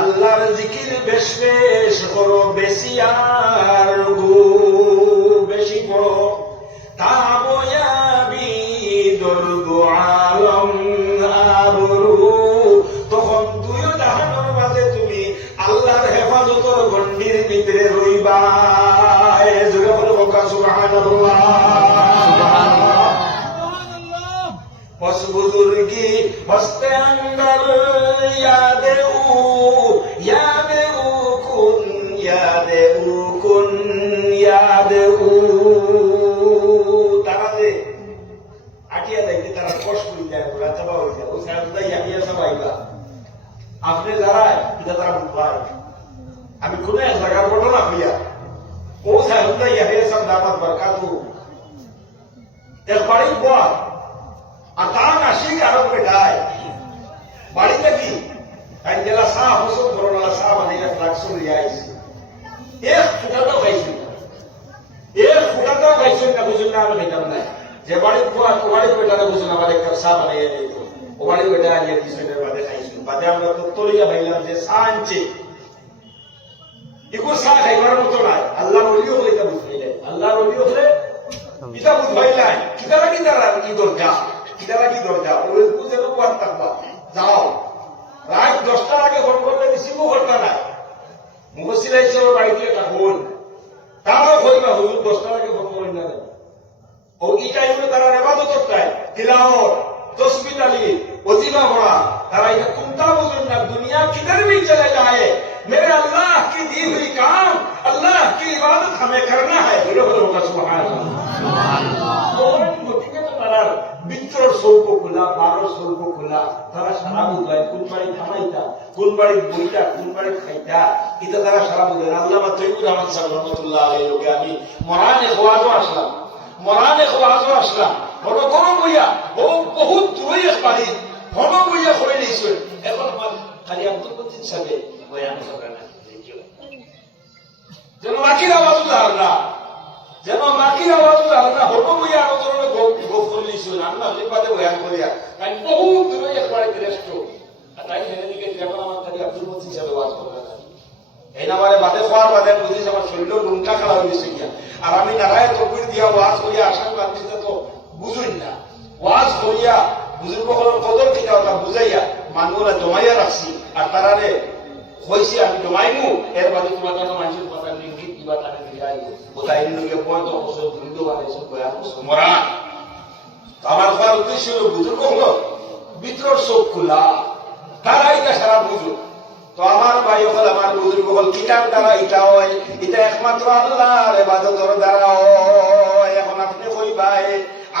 আল্লাহর জিকির বেশ বেশ করো বেশি আর গো বেশি করো তাবয়াবি দরদু আলম আবরু তখন দুই জাহানের মাঝে তুমি আল্লাহর হেফাজতের গণ্ডির ভিতরে রইবা জোরে বলো সুবহানাল্লাহ সুবহানাল্লাহ পস বুজুর্গি হস্তে আঙ্গার ইয়াদে তারা যে আটিয়া যাইতে তারা কষ্ট হয়ে যায় চাপা হয়ে যায় ওই সাহেবদাই আটিয়া চাপাইবা আপনি যারা এটা তারা বুঝবাই আমি কোন এক জায়গার ঘটনা হইয়া ও সাহেবদাই আটিয়া সব দামাত বরকাতু এক বাড়ির বর আর তার আশিক আরো বেটায় বাড়িতে কি তাই জেলা সাহ হোসেন করোনা সাহ বানিয়ে ফ্লাক্সন দিয়ে আইসি এক ফুটাটাও খাইছেন না বুঝুন না আমি খাইতাম না যে বাড়ির বাড়ির বেটারা বুঝুন আমার একটা চা বানাইয়া দিত ও বাড়ির বেটা আনিয়ে দিয়েছেন বাদে খাইছেন বাদে আমরা তো তলিয়া ভাইলাম যে চা আনছে এগুলো চা খাইবার মতো নাই আল্লাহ নলিও হলে এটা বুঝাইলেন আল্লাহ নলিও হলে এটা বুঝাইলাই কিতারা কি দরজা ওই বুঝে লোক থাকবা যাও রাত 10টার আগে ফোন করলে রিসিভও করতে নাই মুখশিলা হিসেবে বাড়িতে একটা ফোন তারাও কইবা হুজুর 10টার আগে ফোন করেন না ও এই টাইমে তারা ইবাদত চায় তিলাওয়াত তসবিহ তালিম ওজিফা পড়া তারা এটা কোনটা বুঝুন না দুনিয়া किधर भी चले जाए मेरे अल्लाह की दी हुई काम अल्लाह की इबादत हमें करना है बोलो सुभान अल्लाह বিত্তর সৌক খোলা বারো সৌক খোলা তারা সারা বুঝায় কোন বাড়ি থামাইতা কোন বাড়ি বইটা কোন বাড়ি খাইতা এটা তারা সারা বুঝায় আল্লামা তৈয়বুর রহমান সাহেব রহমতুল্লাহ আলাইহি লোকে আমি মরানে খোয়াজও আসলাম বড় গরম হইয়া বহুত দূরে এক বাড়ি ঘন হইয়া হয়ে নিয়েছে এখন আমার খালি আব্দুল মজিদ সাহেব বয়ান করে না যেন বাকির আওয়াজ উদাহরণ হলো বইয়া আলোচনা গোপ করে নিয়েছিল আমরা বাদে বয়ান করিয়া তাই বহুত দূরে একবারে শ্রেষ্ঠ তাই সেদিকে যখন আমার খালি আব্দুল মজিদ সাহেব আওয়াজ করে এই নামারে বাদে খাওয়ার বাদে বুঝিস আমার শরীর লুনটা খেলা হয়ে গেছে গিয়া আর আমি নারায় তকবির দিয়া ওয়াজ করিয়া আসামি মানুষটা তো বুঝুন না ওয়াজ করিয়া বুজুর্গ হলের কদর কিনা ওটা বুঝাইয়া মানুষরা জমাইয়া রাখছি আর তারারে হয়েছে আমি জমাইমু এর বাদে তোমার জন্য মানুষের কথা লিঙ্গিত কিবা তাকে দিলাই কোথায় লোকে পয়েন্ট অবসর বৃন্দ বানাইছে মরা আমার হওয়ার উদ্দেশ্য হল বুজুর্গ হলো ভিতর চোখ খোলা তারা এটা সারা বুঝুক তো আমার ভাই হল আমার বুজুর্গ হল কিতাব দ্বারা এটা হয় এটা একমাত্র আল্লাহর ইবাদতের দ্বারা হয় এখন আপনি কই ভাই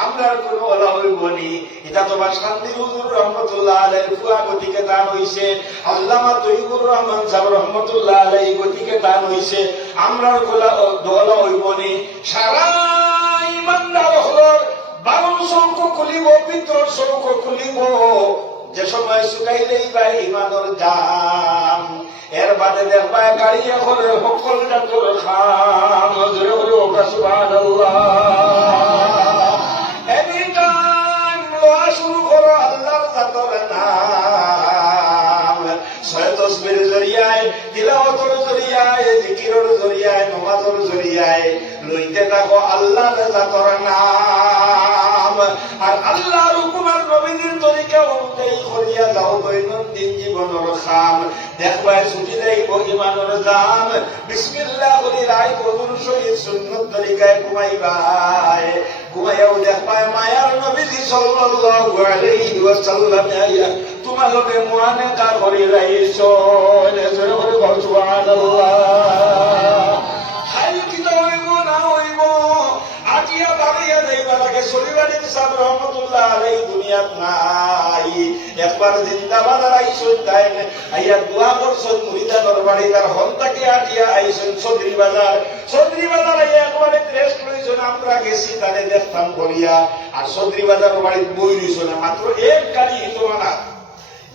আমরা কোন ওলা হইবনি এটা তোমার শান্তি হুজুর রহমতুল্লাহ আলাইহি ফুয়া গতিকে দান হইছে আল্লামা তৈয়বুর রহমান সাহেব রহমতুল্লাহ আলাইহি গতিকে দান হইছে আমরা কোলা দোলা হইবনি সারা ইমানদার হলর বারণ শঙ্খ খুলিব পিতর শঙ্খ খুলিব যে সময় শুকাইলেই ভাই ইমানের দাম এর বাদে দেখবা গাড়ি এখন সকল ডাক্তার খাম জোরে বলে ওটা সুবহানাল্লাহ এনিটাইম লোয়া শুরু করো আল্লাহর জাতের নাম ছয় তসবির জরিয়ায় তিলাওয়াতের জরিয়ায় জিকিরের জরিয়ায় নামাজের জরিয়ায় লইতে থাকো আল্লাহর জাতের নাম আর আল্লাহর হুকুমের নবীর তরিকা অনুযায়ী করিয়া যাও দৈনন্দিন জীবনের খাম দেখবাই ছুটি দেয় ইমানের দাম বিসমিল্লাহ বলি রায় কবুল শহীদ সুন্নত তরিকায় ঘুমাইবাই ঘুমাইয়াও দেখবাই মায়ার নবীজি সাল্লাল্লাহু আলাইহি ওয়াসাল্লাম তোমালোকে মুআনে কা করে রাইছো জোরে করে বল সুবহানাল্লাহ হাই কি হইব না হইব আজিয়া বাড়িয়া যাইবা লাগে শরীরানির সাহেব রহমতুল্লাহ আলাইহি দুনিয়াত নাই একবার জিন্দাবাদ আইসুন তাই আইয়া দোয়া করছেন মুরিদা দরবারে তার হন্তাকে আটিয়া আইসুন চৌধুরী বাজার আইয়া একবারে রেস্ট লইছেন আমরা গেছি তারে দেখতাম করিয়া আর চৌধুরী বাজার বাড়িতে বই রইছেন মাত্র এক গাড়ি হিতমানা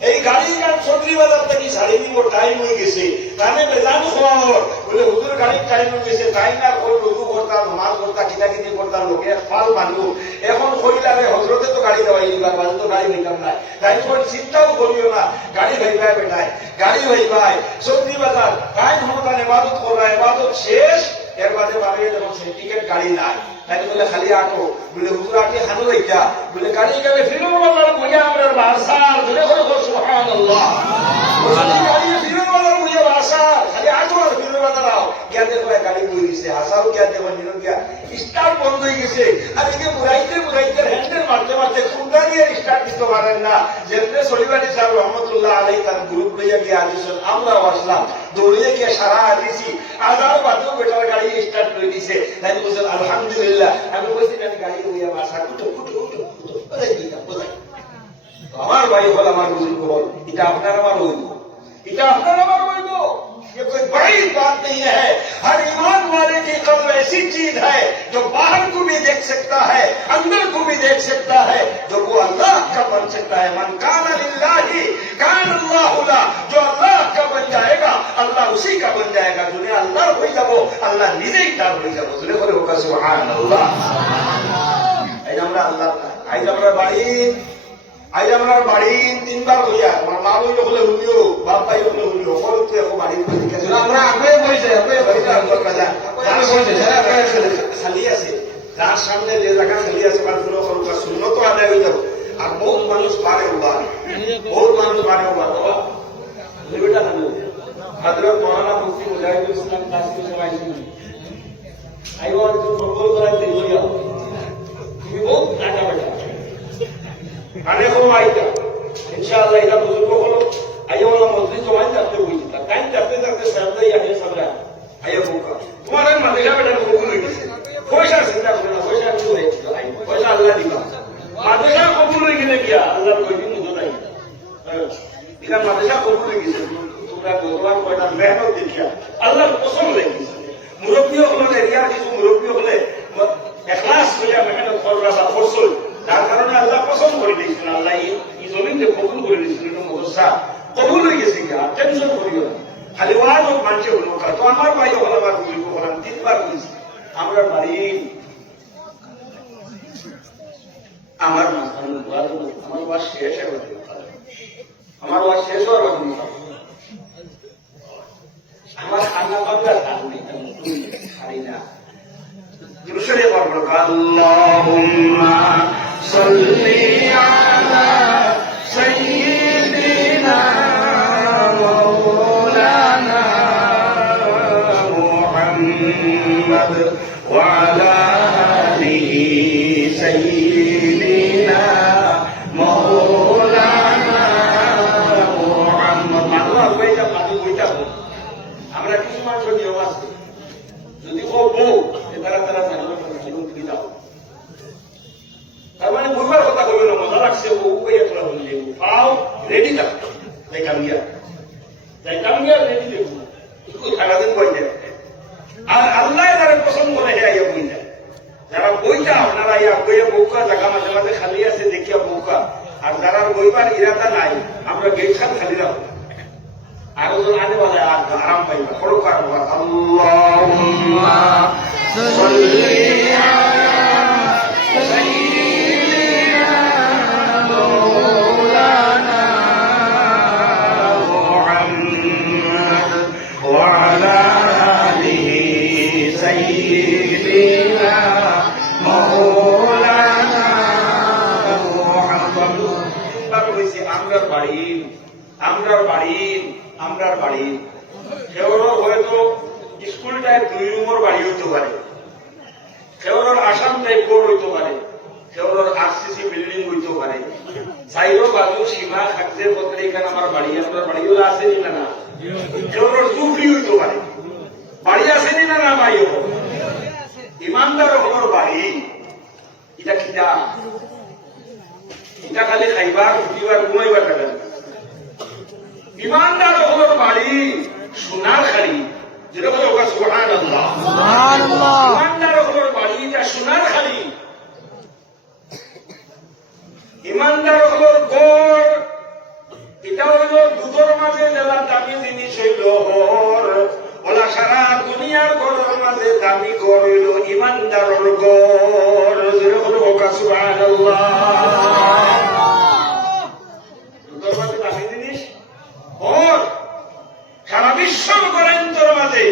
এই গাড়ি গান চৌধুরী বাজার থেকে সাড়ে দিব টাইম হয়ে গেছে কানে বেজান খবর বলে হুজুর গাড়ির টাইম হয়ে গেছে টাইম না করে রুজু করতা মাল করতা কিটাকিটি করতা লোকে ফাল বান্ধু এখন কইলারে হজরতে তো গাড়ি দেওয়াই দিবার বাজে তো গাড়ি হইতাম না তাই তোমার চিন্তাও করিও না গাড়ি হইবাই বেটায় গাড়ি হইবাই চৌধুরী বাজার টাইম হমতান এবাদত করা এবাদত শেষ এর বাদে বাড়িয়ে যখন সেই টিকিট গাড়ি নাই তাই বলে খালি আটো বলে হুজুর আটি খানো লইতা বলে গাড়ি গেলে ফিরো বাজার বইয়া আমরা বাসার বলে সুবহানাল্লাহ গাড়ি ফিরো বাজার বইয়া বাসার খালি আটো আর ফিরো বাজার আও গিয়া দেখো গাড়ি বই দিছে হাসাও গিয়া দেবো নিরন গিয়া স্টার্ট বন্ধ হয়ে গেছে আর এদিকে বুড়াইতে হ্যান্ডেল মারতে কুন্ডা দিয়ে স্টার্ট দিতে পারেন না যেমনি সলিবানি সাহেব রহমতুল্লাহ আলাইহি তার গ্রুপ লইয়া গিয়ে আসছেন আমরাও আসলাম দৌড়িয়ে গিয়ে সারা দিছি আজার বাদেও বেটার গাড়ি স্টার্ট করে দিছে তাই বলছেন আলহামদুলিল্লাহ আমি বলছি আমি গাড়ি হইয়া বাসা কুটো আমার ভাই হল আমার বুজুর্গ বল এটা আপনার আমার হইব এটা আপনার আমার হইব ये कोई बड़ी बात नहीं है हर ईमान वाले की कल्ब ऐसी चीज है जो बाहर को भी देख सकता है अंदर को भी देख सकता है जो वो अल्लाह का बन सकता है मन काना लिल्लाहि कान अल्लाहु ला जो अल्लाह का बन जाएगा अल्लाह उसी का बन जाएगा जिन्हें अल्लाह हो जाबो अल्लाह নিজেই তার হয়ে যাবো জোরে করে হোক সুবহানাল্লাহ এই আমরা আল্লাহ আই আমরা বাড়ি তিনবার হইয়া আমার মা বই হলে হুলিও বাপ ভাই হলে হুলিও খরচ তুই এখন বাড়ির আমরা আগে বইছে খালি আছে যার সামনে যে জায়গা খালি আছে বাড়িগুলো খরচ শূন্য তো আদায় হয়ে যাবো আর বহুত মানুষ পারে উবার বেটা না হযরত মাওলানা মুফতি মুজাহিদুল ইসলাম তাসকির সবাই আইও তো প্রবল করাইতে লইয়া তুমি বহুত টাকা বেটা আরে ও আইতা ইনশাআল্লাহ এটা বুজুর্গ হলো আইও না মসজিদ জমাই যাতে হইতা কাই যাতে সামনে আইয়া সামনে আইও বুকা তোমার মাদ্রাসা বেটা কবুল হই গেছে পয়সা চিন্তা করে না পয়সা কি হই পয়সা আল্লাহ দিবা মাদ্রাসা কবুল হই গেলে কি আল্লাহ কইবি মুদো নাই এটা মাদ্রাসা কবুল হই গেছে তোমরা ভগবান কয়টা মেহনত দেখিয়া আল্লাহ পছন্দ লাগিছে মুরব্বী হলে এরিয়া কিছু মুরব্বী হলে ইখলাস কইয়া মেহনত করবা বা ফসল যার কারণে আল্লাহ পছন্দ করে দিয়েছেন আল্লাহ এই জমিনকে কবুল করে দিয়েছেন এটা মদরসা কবুল হয়ে গেছে কি আর টেনশন করিও না খালি ওয়াজ হোক মানুষের হলো তো আমার ভাই হল আমার বুঝিব করেন তিনবার বুঝছি আমরা বাড়ি আমার ওয়াজ শেষ আমার ওয়াজ শেষ হওয়ার আমার খানা বাংলা খাই না দুরুশরী পড়ব আল্লাহুম্মা সাল্লি আলা সাইয়্যিদিনা মাওলানা মুহাম্মদ ওয়া আলা আলিহি সাইয়্যিদিনা মাওলানা মুহাম্মদ আল্লাহ কইতা আমরা কিছু মানুষ নিয়ম আছে যদি ও বউ তারা যাও তার মানে বুঝবার কথা বলবে না মজা লাগছে ও কইয়া তোরা বললে পাও রেডি থাকতো যাইতাম গিয়া রেডি দেখবো সারাদিন বই যায় আর আল্লাহ যারা পছন্দ করে হে আইয়া বই যায় যারা বইটা আপনারা ইয়া বইয়া বউকা জায়গা মাঝে মাঝে খালি আছে দেখিয়া বউকা আর যারা বইবার ইরাদা নাই আমরা গেট খান খালি রাখবো আরো জন আনে বলে আরাম পাইবা বড় কারণ আল্লাহুম্মা সাল্লি আলা সাইয়্যিদিনা মাওলানা মুহাম্মদ ওয়া আলা আলিহি সাইয়্যিদিনা মাওলানা মুহাম্মদ আমরা বাড়ি আমরা বাড়ি কেউর হয়তো স্কুলটায় 2 রুমের বাড়ি হইতে পারে, কেউর আসাম টাইপ বোর্ড হইতে পারে, কেউর আরসিসি বিল্ডিং হইতে পারে, চাইরো বাজু সীমা থাকতে বলতে এখানে আমার বাড়ি, আপনার বাড়িগুলো আছে না না, কেউর জুফি হইতে পারে, বাড়ি আছে না না ভাইও, ইমানদার হলোর বাড়ি, এটা কিটা এটা খালি খাইবার উঠিবার ঘুমাইবার থাকে। ইমানদার হলোর বাড়ি সোনার খালি, যেটা বলে ওকা সুবহানাল্লাহ, ইমানদার হলোর বাড়ি এটা সোনার খালি। ইমানদার হলোর গড় এটা হইল দুধের মাঝে জেলা দামি জিনিস হইল হর, ওলা সারা দুনিয়ার গড়ের মাঝে দামি গড় হইল ইমানদারের গড়, যেটা বলে ওকা সুবহানাল্লাহ। দুধের মাঝে দামি জিনিস হর, সারা বিশ্বর গড়ের মাঝে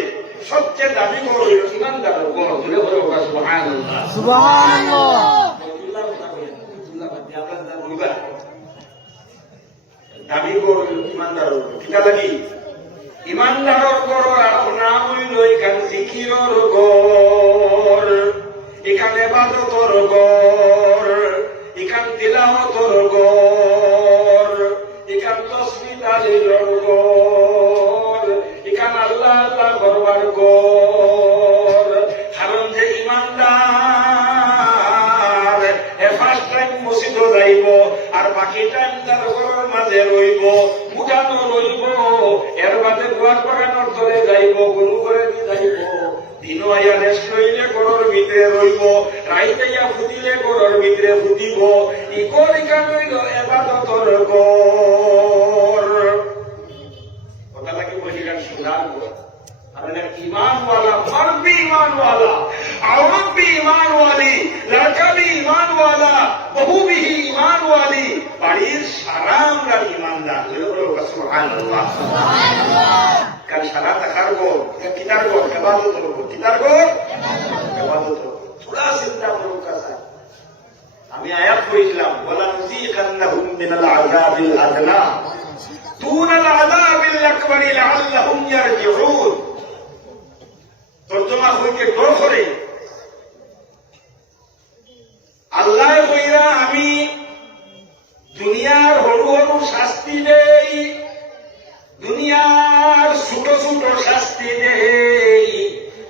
সবচেয়ে দামি গড় হইল ইমানদারের গড়, যেটা বলে ওকা সুবহানাল্লাহ সুবহানাল্লাহ। দাবি কর ইমানদার কিটা লাগি, ইমানদারর গড়র আর নাম হইল এখান জিকিরর গড়, এখানে ইবাদতর গড়, এখান তিলাওয়াতর গড়, এখান তাসবিহ তাহলিলের গড়, এখান আল্লাহ আল্লাহ করবার গড়। কারণ যে ইমানদার ফার্স্ট টাইম মসজিদে যাইব আর বাকি টাইম তার ঘরের মাঝে রইব, উঠানো রইব, এর বাদে গোয়ার বাগানোর তলে যাইব, গরু করে যাইব, দিন আইয়া রেস্ট লইলে ঘরের ভিতরে রইব, রাইতে ইয়া ফুটিলে ঘরের ভিতরে ফুটিব, ইকর ইকান হইল ইবাদতর গড়। কথা লাগে বলিলেন সুনার গড়, ईमान वाला, मर्द भी ईमान वाला, औरत भी ईमान वाली, लड़का भी ईमान वाला, बहू भी ईमान वाली, बाड़ीर सारा আমরা ईमानदार। সুবহানাল্লাহ কাল সারা টাকার গো, কিতার গো, ইবাদত করব, কিতার গো ইবাদত করব। থোড়া চিন্তা করো কাছে আমি আয়াত পড়ছিলাম, ওয়ালা নুযীকান্নাহুম মিনাল আযাবিল আদনা দুনাল আযাবিল আকবারি লাআল্লাহুম ইয়ারজিউন। তর্জমা হইতে ডর করে আল্লাহ কইরা আমি দুনিয়ার হরু হরু শাস্তি দেই, দুনিয়ার ছোট ছোট শাস্তি দেই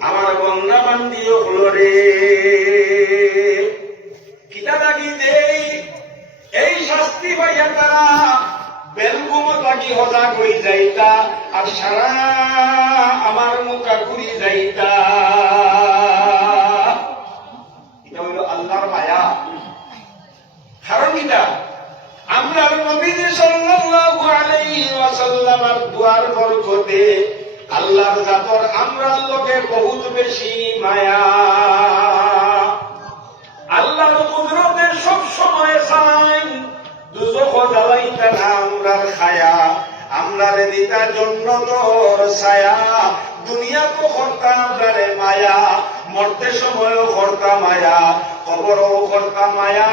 আমার বন্দা বান্দি হলো রে। কিতা লাগি দেই, এই শাস্তি পাইয়া তারা বেলগুমো লাগি হজা কই যাইতা আর সারা আমার মুখা ঘুরি যাইতা। এটা হইল আল্লাহর মায়া। কারণ কিটা আমরা নবীজি সাল্লাল্লাহু আলাইহি ওয়াসাল্লামের দুয়ার বরকতে আল্লাহর জাতর আমরা লোকে বহুত বেশি মায়া। আল্লাহর কুদরতে সব সময় চাই দুজখ জ্বালাইতা না আমরার খায়া, আমরারে দিতা জন্নতর ছায়া। দুনিয়া তো কর্তা আমরারে মায়া, মরতে সময়ও কর্তা মায়া, কবরও কর্তা মায়া,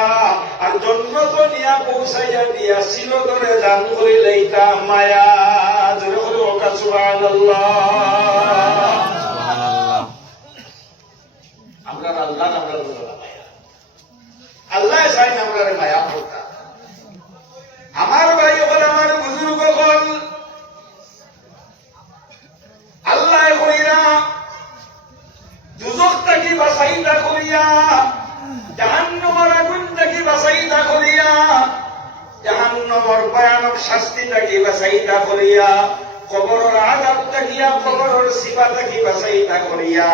আর জন্নত নিয়া পৌঁছাইয়া দিয়া ছিল ধরে দান করিলেইতা মায়া। জোরে করে ওকা সুবহানাল্লাহ। আমরা আল্লাহ আমরা মায়া, আল্লাহ চাই আমরারে মায়া কর্তা। আমার ভাই হল, আমার বুজুর্গ হল, আল্লাহ কইরা দুজখ থাকি বাঁচাইতা করিয়া, জাহান্নামের আগুন থাকি বাঁচাইতা করিয়া, জাহান্নামের ভয়ানক শাস্তি থাকি বাঁচাইতা করিয়া, কবরের আযাব থাকিয়া কবরের সিবা থাকি বাঁচাইতা করিয়া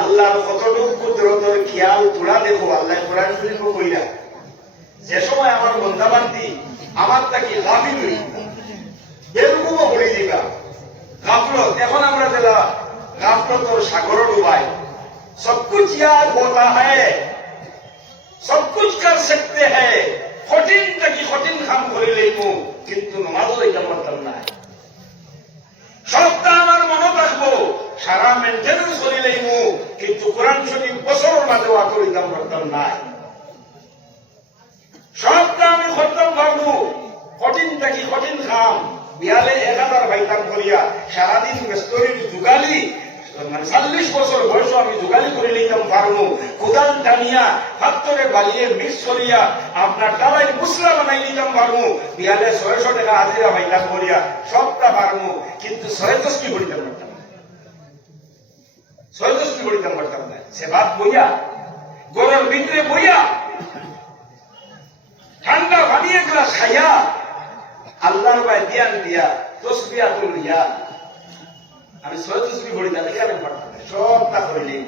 আল্লাহর কতটুকু কুদরতের খেয়াল তোরা দেখো। আল্লাহ কোরআন শরীফ কইরা যে সময় আমার বন্দা বান্দি আমার তাকে গাফিল হই বেরকমও বলি দিবা গাফলত। এখন আমরা যেটা গাফলতর সাগর ডুবাই, সব কুছ ইয়াদ হোতা হ্যায়, সব কুছ কর সকতে হ্যায়, কঠিন থাকি কঠিন কাম করে লইমু কিন্তু নমাজও এটা পারতাম না। সবটা আমার মনে রাখবো, সারা মেনটেন্স করে লইমু কিন্তু কোরআন শরীফ বছরের মাঝে ওয়া করিতাম পারতাম না। সবটা আমি খতম করবো, কঠিন থাকি কঠিন খাম বিয়ালে 1000 বাইতাম করিয়া সারাদিন মেস্তরির যুগালি মানে 40 বছর বয়স আমি যুগালি করে নিতাম পারবো কোদাল টানিয়া হাতরে বালিয়ে মিক্স করিয়া আপনার টালাই মুসলা বানাই নিতাম পারবো বিয়ালে 600 টাকা হাজিরা বাইতাম করিয়া সবটা পারবো কিন্তু 6 তসবি করিতাম পারতাম না 6 তসবি করিতাম পারতাম না সে বাদ বইয়া গরম ভিতরে বইয়া ঠান্ডা পানি এক গ্লাস খাইয়া আল্লাহর ভাই ধ্যান দিয়া তসবিয়া তুলিয়া আমি 6 তসবি করিতাম এখানে পারতাম সবটা করিলি